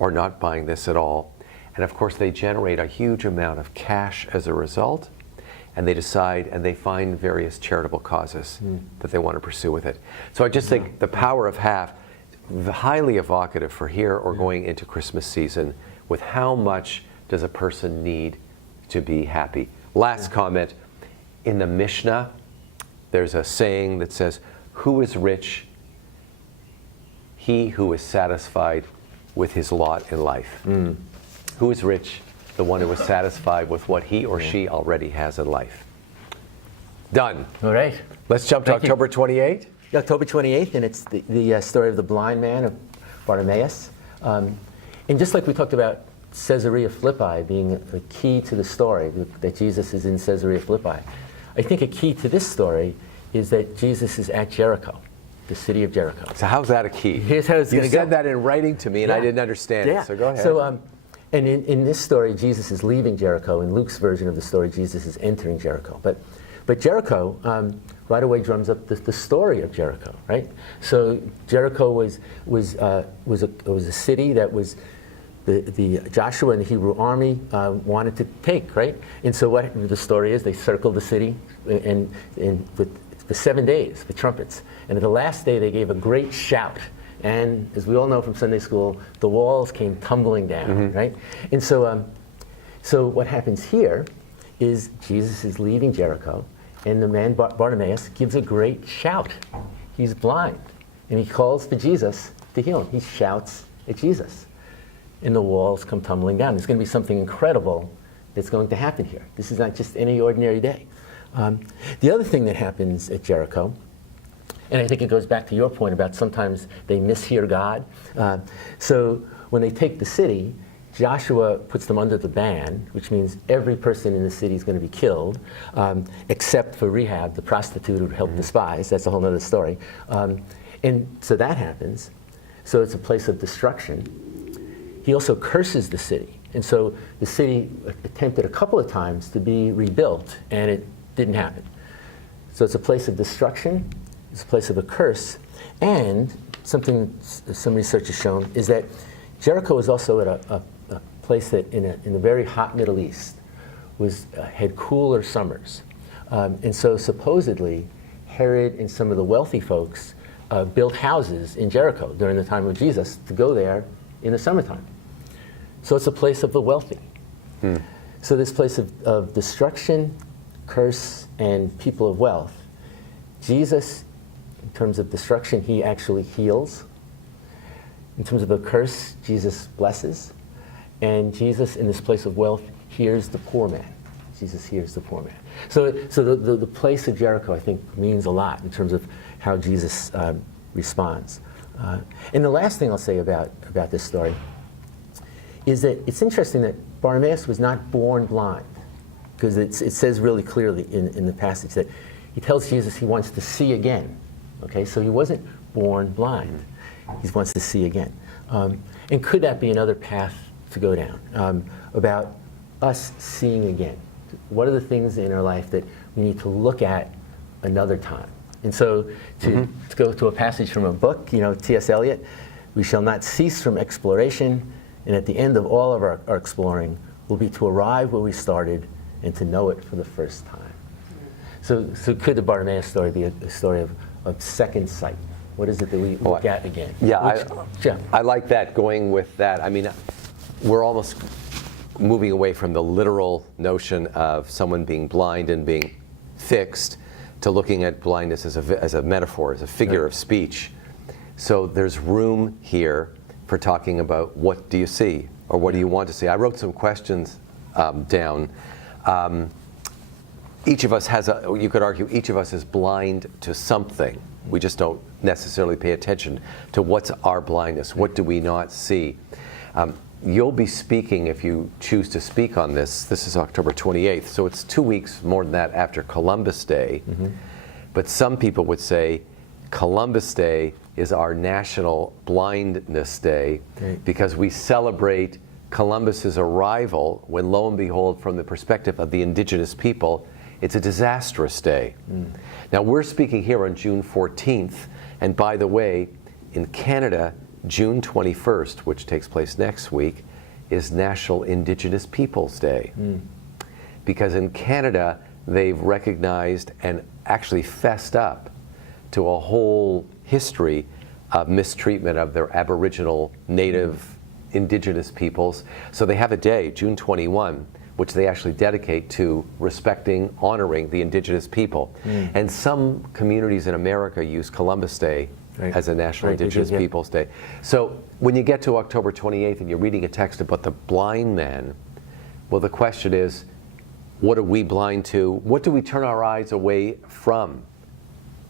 or not buying this at all? And of course they generate a huge amount of cash as a result, and they decide and they find various charitable causes that they want to pursue with it. So I just think the power of half, highly evocative for here or going into Christmas season, with how much does a person need to be happy. Last comment, in the Mishnah, there's a saying that says, who is rich? He who is satisfied with his lot in life. Who is rich? The one who is satisfied with what he or she already has in life. Done. All right. Let's jump to Thank you. October 28th. October 28th, and it's the story of the blind man of Bartimaeus. And just like we talked about Caesarea Philippi being a key to the story, that Jesus is in Caesarea Philippi, I think a key to this story is that Jesus is at Jericho, the city of Jericho. So how's that a key? Here's how it's You going to go. said that in writing to me, and I didn't understand it, so go ahead. So, and in this story, Jesus is leaving Jericho. In Luke's version of the story, Jesus is entering Jericho. But Jericho right away drums up the story of Jericho, right? So Jericho was a city that was the Joshua and the Hebrew army wanted to take, right? And so what the story is, they circled the city and for 7 days with trumpets. And at the last day, they gave a great shout. And as we all know from Sunday school, the walls came tumbling down, right? And so, so what happens here is Jesus is leaving Jericho, and the man Bartimaeus gives a great shout. He's blind, and he calls to Jesus to heal him. He shouts at Jesus, and the walls come tumbling down. There's going to be something incredible that's going to happen here. This is not just any ordinary day. The other thing that happens at Jericho, and I think it goes back to your point about sometimes they mishear God. So when they take the city, Joshua puts them under the ban, which means every person in the city is going to be killed, except for Rahab, the prostitute who helped the spies. That's a whole other story. And so that happens. So it's a place of destruction. He also curses the city. And so the city attempted a couple of times to be rebuilt, and it didn't happen. So it's a place of destruction. It's a place of a curse. And something some research has shown is that Jericho is also at a place that in the very hot Middle East had cooler summers. And so supposedly Herod and some of the wealthy folks built houses in Jericho during the time of Jesus to go there in the summertime. So it's a place of the wealthy. So this place of destruction, curse, and people of wealth, Jesus, in terms of destruction, he actually heals. In terms of the curse, Jesus blesses. And Jesus, in this place of wealth, hears the poor man. Jesus hears the poor man. So the place of Jericho, I think, means a lot in terms of how Jesus responds. And the last thing I'll say about this story is that it's interesting that Bartimaeus was not born blind, because it says really clearly in the passage that he tells Jesus he wants to see again. Okay, so he wasn't born blind. He wants to see again. And could that be another path to go down, about us seeing again? What are the things in our life that we need to look at another time? And so to go to a passage from a book, T.S. Eliot, we shall not cease from exploration, and at the end of all of our exploring will be to arrive where we started and to know it for the first time. So could the Bartimaeus story be a story of second sight? What is it that we look at again? Yeah, I like that, going with that. I mean, we're almost moving away from the literal notion of someone being blind and being fixed to looking at blindness as a metaphor, as a figure of speech. So there's room here for talking about what do you see, or what do you want to see. I wrote some questions down. Each of us you could argue each of us is blind to something. We just don't necessarily pay attention to what's our blindness. What do we not see? You'll be speaking, if you choose to speak on this. This is October 28th, so it's 2 weeks more than that after Columbus Day. But some people would say Columbus Day is our National Blindness Day, because we celebrate Columbus's arrival when, lo and behold, from the perspective of the indigenous people, it's a disastrous day. Now, we're speaking here on June 14th, and by the way, in Canada, June 21st, which takes place next week, is National Indigenous Peoples Day. Because in Canada, they've recognized and actually fessed up to a whole history of mistreatment of their Aboriginal, Native, Indigenous peoples. So they have a day, June 21, which they actually dedicate to respecting, honoring the indigenous people. And some communities in America use Columbus Day as a National Indigenous Peoples Day. So when you get to October 28th and you're reading a text about the blind man, well, the question is, what are we blind to? What do we turn our eyes away from?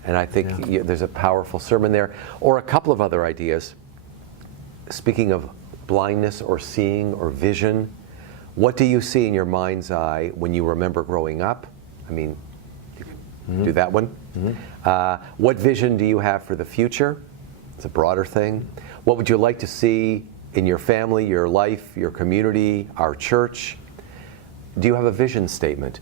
And I think there's a powerful sermon there. Or a couple of other ideas. Speaking of blindness or seeing or vision, what do you see in your mind's eye when you remember growing up? I mean, you can do that one. What vision do you have for the future? It's a broader thing. What would you like to see in your family, your life, your community, our church? Do you have a vision statement?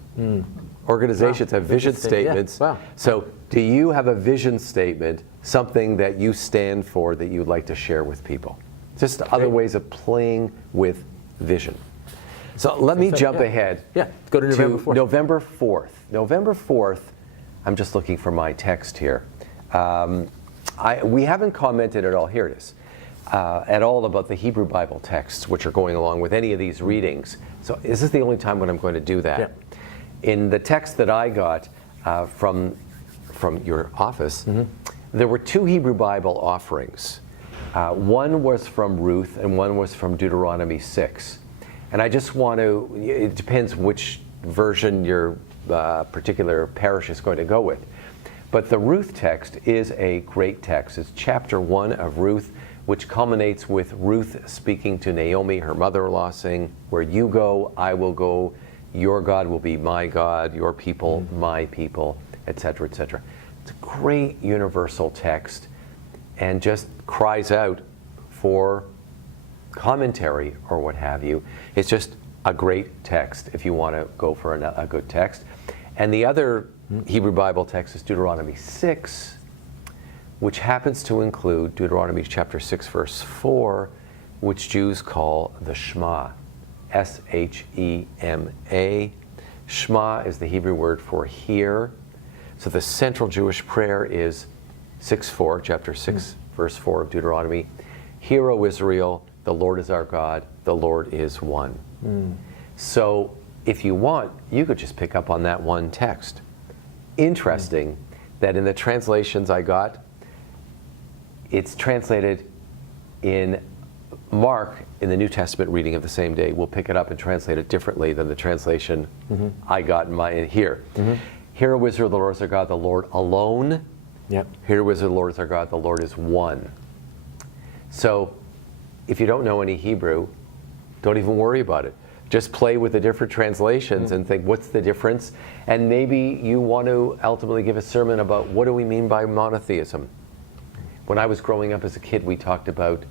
Organizations have vision statements. So do you have a vision statement, something that you stand for that you'd like to share with people? Just other ways of playing with vision. So let me jump ahead go to November 4th. November 4th. November 4th, I'm just looking for my text here. We haven't commented at all, here it is, at all about the Hebrew Bible texts which are going along with any of these readings. So this is the only time when I'm going to do that. In the text that I got from your office, there were 2 Hebrew Bible offerings. One was from Ruth and one was from Deuteronomy 6. And I just want to, it depends which version your particular parish is going to go with. But the Ruth text is a great text. It's chapter 1 of Ruth, which culminates with Ruth speaking to Naomi, her mother-in-law, saying, "Where you go, I will go. Your God will be my God, your people, my people," etc., etc. It's a great universal text and just cries out for commentary or what have you. It's just a great text if you want to go for a good text. And the other Hebrew Bible text is Deuteronomy 6, which happens to include Deuteronomy chapter 6, verse 4, which Jews call the Shema. S-H-E-M-A. Shema is the Hebrew word for hear. So the central Jewish prayer is 6:4, chapter 6, verse 4 of Deuteronomy. "Hear, O Israel, the Lord is our God, the Lord is one." So if you want, you could just pick up on that one text. Interesting that in the translations I got, it's translated in Mark, in the New Testament reading of the same day, will pick it up and translate it differently than the translation I got in here. "Hear, O Israel, the Lord is our God, the Lord alone." "Hear, O Israel, the Lord is our God, the Lord is one." So if you don't know any Hebrew, don't even worry about it. Just play with the different translations and think, what's the difference? And maybe you want to ultimately give a sermon about what do we mean by monotheism. When I was growing up as a kid, we talked about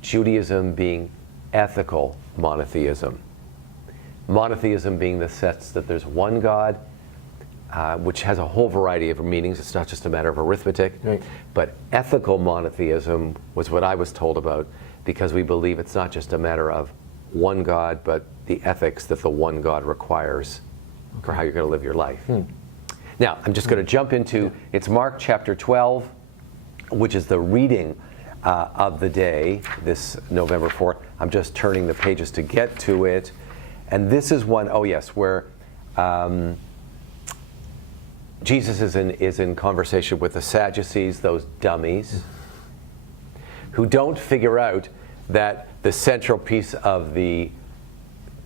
Judaism being ethical monotheism. Monotheism being the sense that there's one God, which has a whole variety of meanings. It's not just a matter of arithmetic. But ethical monotheism was what I was told about, because we believe it's not just a matter of one God, but the ethics that the one God requires for how you're going to live your life. Now, I'm just going to jump into, it's Mark chapter 12, which is the reading of the day, this November 4th. I'm just turning the pages to get to it. And this is one, where Jesus is in conversation with the Sadducees, those dummies, who don't figure out that the central piece of the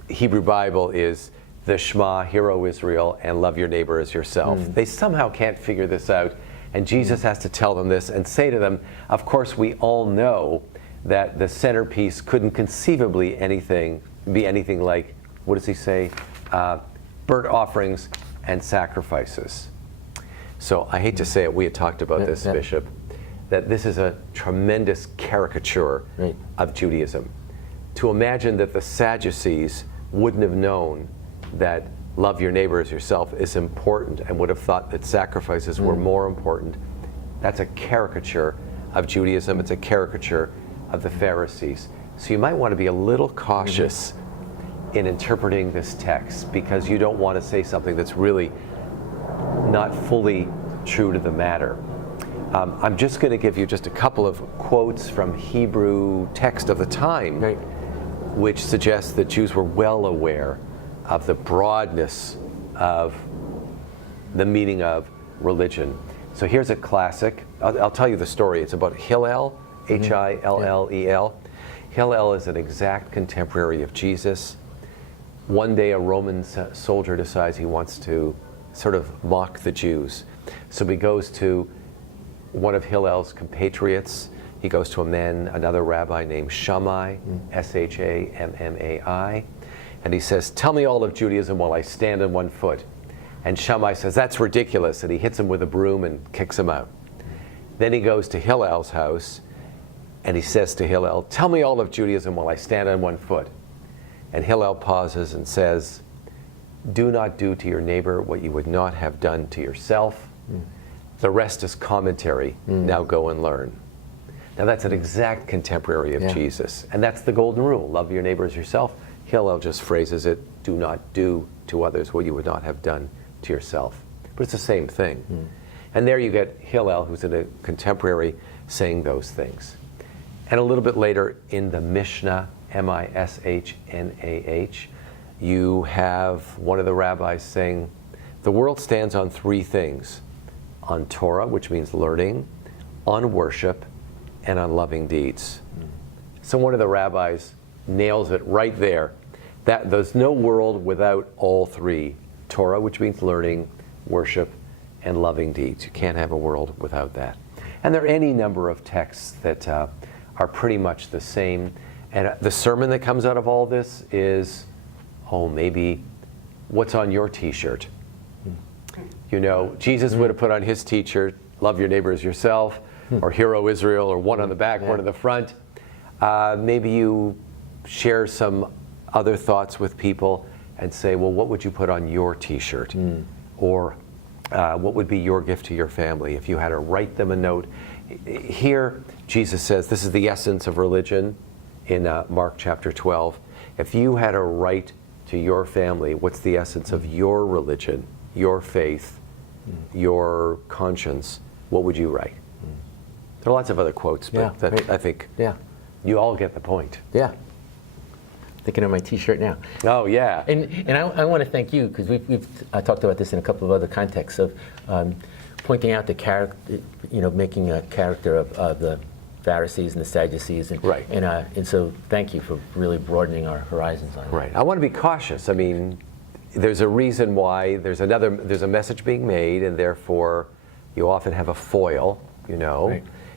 Hebrew Bible is the Shema, "Hear, O Israel, and love your neighbor as yourself." They somehow can't figure this out, and Jesus has to tell them this and say to them, of course we all know that the centerpiece couldn't conceivably be anything like, what does he say? Burnt offerings and sacrifices. So I hate to say it, we had talked about this, Bishop, that this is a tremendous caricature of Judaism. To imagine that the Sadducees wouldn't have known that love your neighbor as yourself is important and would have thought that sacrifices were more important, that's a caricature of Judaism. It's a caricature of the Pharisees. So you might want to be a little cautious in interpreting this text, because you don't want to say something that's really not fully true to the matter. I'm just going to give you just a couple of quotes from Hebrew text of the time, which suggests that Jews were well aware of the broadness of the meaning of religion. So here's a classic. I'll tell you the story. It's about Hillel, Hillel. Hillel is an exact contemporary of Jesus. One day a Roman soldier decides he wants to sort of mock the Jews. So he goes to one of Hillel's compatriots. He goes to another rabbi named Shammai, Shammai, and he says, "Tell me all of Judaism while I stand on one foot." And Shammai says, "That's ridiculous," and he hits him with a broom and kicks him out. Then he goes to Hillel's house, and he says to Hillel, "Tell me all of Judaism while I stand on one foot." And Hillel pauses and says, "Do not do to your neighbor what you would not have done to yourself. The rest is commentary. Now go and learn." Now that's an exact contemporary of Jesus. And that's the golden rule. Love your neighbor as yourself. Hillel just phrases it, do not do to others what you would not have done to yourself. But it's the same thing. And there you get Hillel, who's a contemporary, saying those things. And a little bit later in the Mishnah, Mishnah, you have one of the rabbis saying, the world stands on three things: on Torah, which means learning, on worship, and on loving deeds. So one of the rabbis nails it right there, that there's no world without all three: Torah, which means learning, worship, and loving deeds. You can't have a world without that. And there are any number of texts that are pretty much the same. And the sermon that comes out of all this is, maybe what's on your t-shirt? You know, Jesus would have put on his t-shirt, love your neighbor as yourself, or Hero Israel, or one on the back, one on the front. Maybe you share some other thoughts with people and say, well, what would you put on your t-shirt? Or what would be your gift to your family if you had to write them a note? Here, Jesus says, this is the essence of religion in Mark chapter 12. If you had to write to your family, what's the essence of your religion, your faith, your conscience, what would you write? There are lots of other quotes, but I think you all get the point. Yeah. Thinking of my t-shirt now. Oh, yeah. And I want to thank you, because we've talked about this in a couple of other contexts of pointing out the character, making a character of the Pharisees and the Sadducees. And so thank you for really broadening our horizons on it. Right. I want to be cautious. I mean, there's a reason why there's a message being made, and therefore you often have a foil,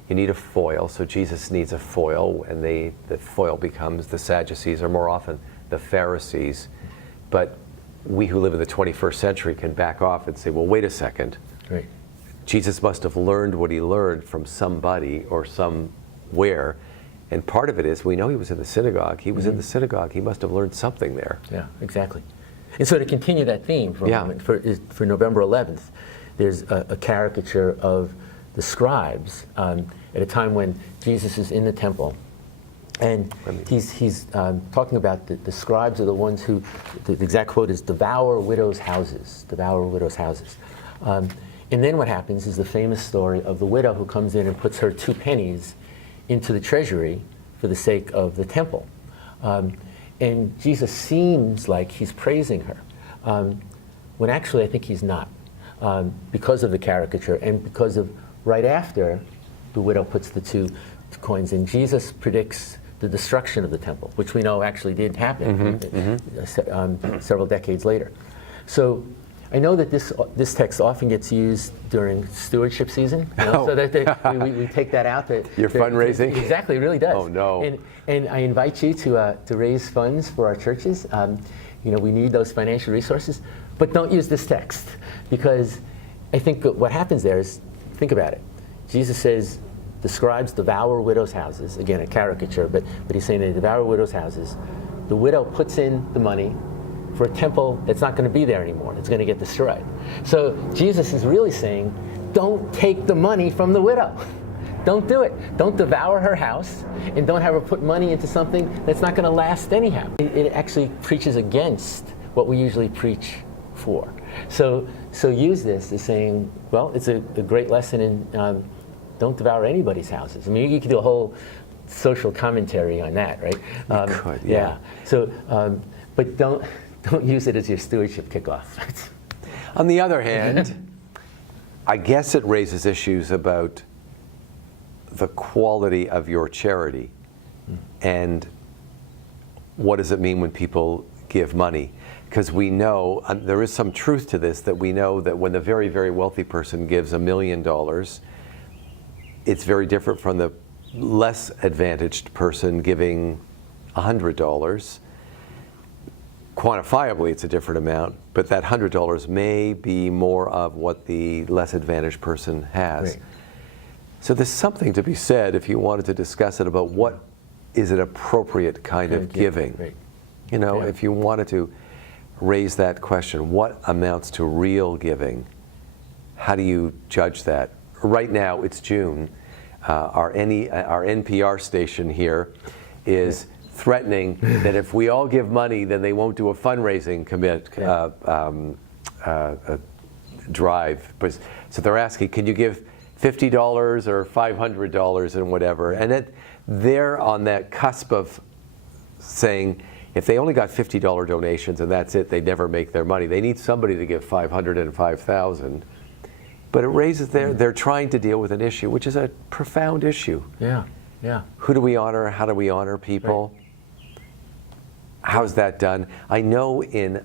You need a foil, so Jesus needs a foil, and the foil becomes the Sadducees, or more often the Pharisees. But we who live in the 21st century can back off and say, well, wait a second. Right. Jesus must have learned what he learned from somebody or somewhere. And part of it is, we know he was in the synagogue. He was in the synagogue. He must have learned something there. Yeah, exactly. And so to continue that theme for November 11th, there's a caricature of the scribes at a time when Jesus is in the temple. And he's talking about the scribes are the ones who, the exact quote is, devour widows' houses, devour widows' houses. And then what happens is the famous story of the widow who comes in and puts her 2 pennies into the treasury for the sake of the temple. And Jesus seems like he's praising her, when actually I think he's not, because of the caricature and because of right after the widow puts the 2 coins in, Jesus predicts the destruction of the temple, which we know actually did happen several decades later. So I know that this text often gets used during stewardship season, so that we take that out. Your fundraising? Exactly, it really does. Oh, no. And I invite you to raise funds for our churches. We need those financial resources, but don't use this text, because I think what happens there is, think about it. Jesus says, the scribes devour widows' houses. Again, a caricature, but he's saying they devour widows' houses. The widow puts in the money for a temple that's not going to be there anymore. It's going to get destroyed. So Jesus is really saying, don't take the money from the widow. Don't do it. Don't devour her house, and don't have her put money into something that's not going to last anyhow. It actually preaches against what we usually preach for. So use this as saying, well, it's a great lesson in don't devour anybody's houses. I mean, you could do a whole social commentary on that, right? You could, yeah. So, but don't use it as your stewardship kickoff. On the other hand, I guess it raises issues about the quality of your charity, and what does it mean when people give money? Because we know, there is some truth to this, that we know that when the very, very wealthy person gives $1 million, it's very different from the less advantaged person giving $100. Quantifiably, it's a different amount, but that $100 may be more of what the less advantaged person has. Right. So there's something to be said, if you wanted to discuss it, about what is an appropriate kind of giving. Right. If you wanted to raise that question, what amounts to real giving? How do you judge that? Right now, it's June. Our NPR station here is threatening that if we all give money, then they won't do a fundraising drive. So they're asking, can you give $50 or $500 and whatever? And they're on that cusp of saying, if they only got $50 donations and that's it, they never make their money. They need somebody to give $500 and $5,000. But it raises they're trying to deal with an issue, which is a profound issue. Yeah. Who do we honor? How do we honor people? Right. How's that done? I know in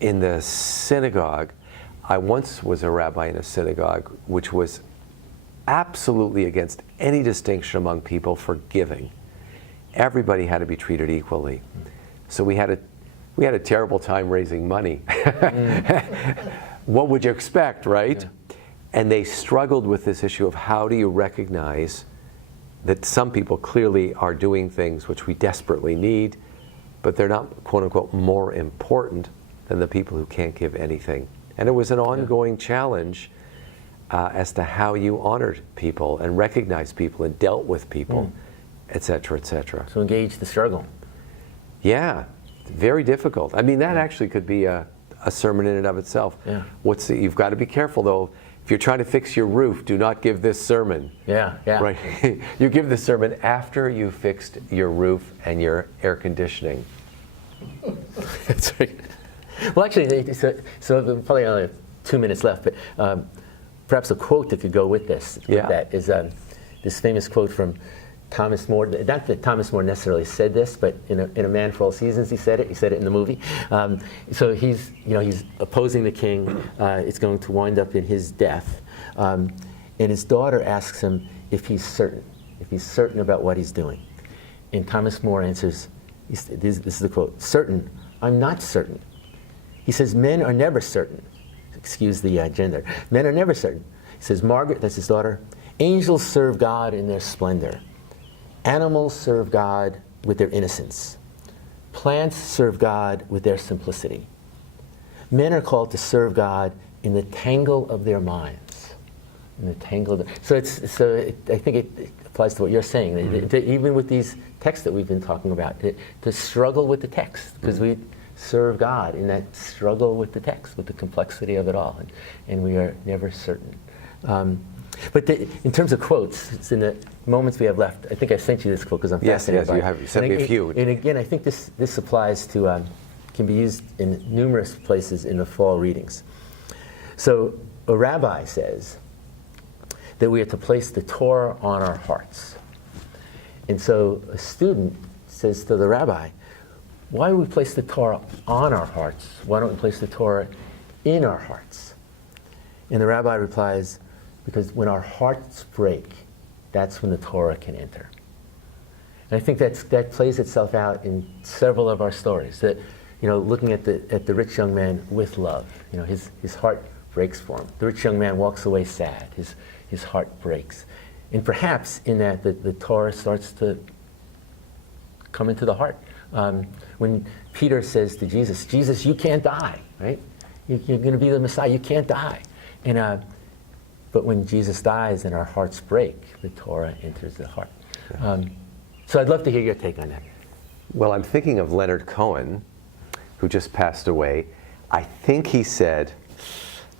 the synagogue, I once was a rabbi in a synagogue which was absolutely against any distinction among people for giving. Everybody had to be treated equally. So we had a terrible time raising money. What would you expect, right? Yeah. And they struggled with this issue of how do you recognize that some people clearly are doing things which we desperately need, but they're not, quote unquote, more important than the people who can't give anything. And it was an ongoing challenge as to how you honored people and recognized people and dealt with people, et cetera, et cetera. So engage the struggle. Yeah, very difficult. I mean, that actually could be a sermon in and of itself. Yeah. You've got to be careful, though. If you're trying to fix your roof, do not give this sermon. Yeah. Right. You give the sermon after you fixed your roof and your air conditioning. That's right. Well, actually, so probably only 2 minutes left, but perhaps a quote that could go with this. With that is this famous quote from Thomas More. Not that Thomas More necessarily said this, but in a Man for All Seasons, he said it. He said it in the movie. So he's opposing the king. It's going to wind up in his death, and his daughter asks him if he's certain about what he's doing, and Thomas More answers. This is the quote: "Certain? I'm not certain." He says, "Men are never certain." Excuse the gender. Men are never certain. He says, "Margaret, that's his daughter. Angels serve God in their splendor. Animals serve God with their innocence. Plants serve God with their simplicity. Men are called to serve God in the tangle of their minds." In the tangle of I think it applies to what you're saying. Even with these texts that we've been talking about, to struggle with the text, because we serve God in that struggle with the text, with the complexity of it all, and we are never certain. But in terms of quotes, it's in the moments we have left. I think I sent you this quote because I'm fascinated by it. Yes, you sent me a few. And again, I think this applies to, can be used in numerous places in the fall readings. So a rabbi says that we are to place the Torah on our hearts. And so a student says to the rabbi, why do we place the Torah on our hearts? Why don't we place the Torah in our hearts. And the rabbi replies, because when our hearts break, that's when the Torah can enter. And I think that plays itself out in several of our stories. That, looking at the rich young man with love, his heart breaks for him. The rich young man walks away sad. His heart breaks. And perhaps in that, the Torah starts to come into the heart. When Peter says to Jesus, Jesus, you can't die, right? You're going to be the Messiah. You can't die. But when Jesus dies and our hearts break, the Torah enters the heart. So I'd love to hear your take on that. Well, I'm thinking of Leonard Cohen, who just passed away. I think he said,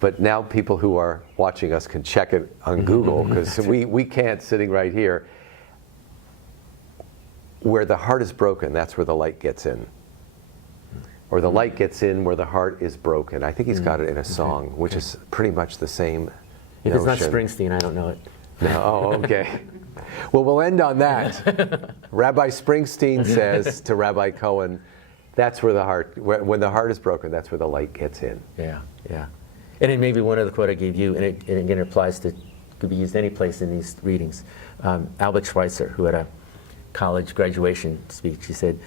but now people who are watching us can check it on Google, because we can't sitting right here. Where the heart is broken, that's where the light gets in. Or the light gets in where the heart is broken. I think he's got it in a song, which is pretty much the same If notion. it's not Springsteen, I don't know it. No, oh, okay. Well, we'll end on that. Rabbi Springsteen says to Rabbi Cohen, that's where the heart, when the heart is broken, that's where the light gets in. Yeah. And then maybe one other quote I gave you, and it again applies to, could be used any place in these readings. Albert Schweitzer, who had a college graduation speech, he said,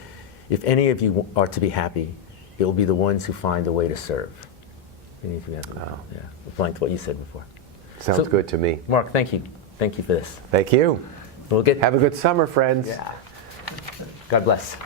if any of you are to be happy, it will be the ones who find a way to serve. Any of you have applying to what you said before. Sounds good to me. Mark, thank you. Thank you for this. Thank you. Have a good summer, friends. Yeah. God bless.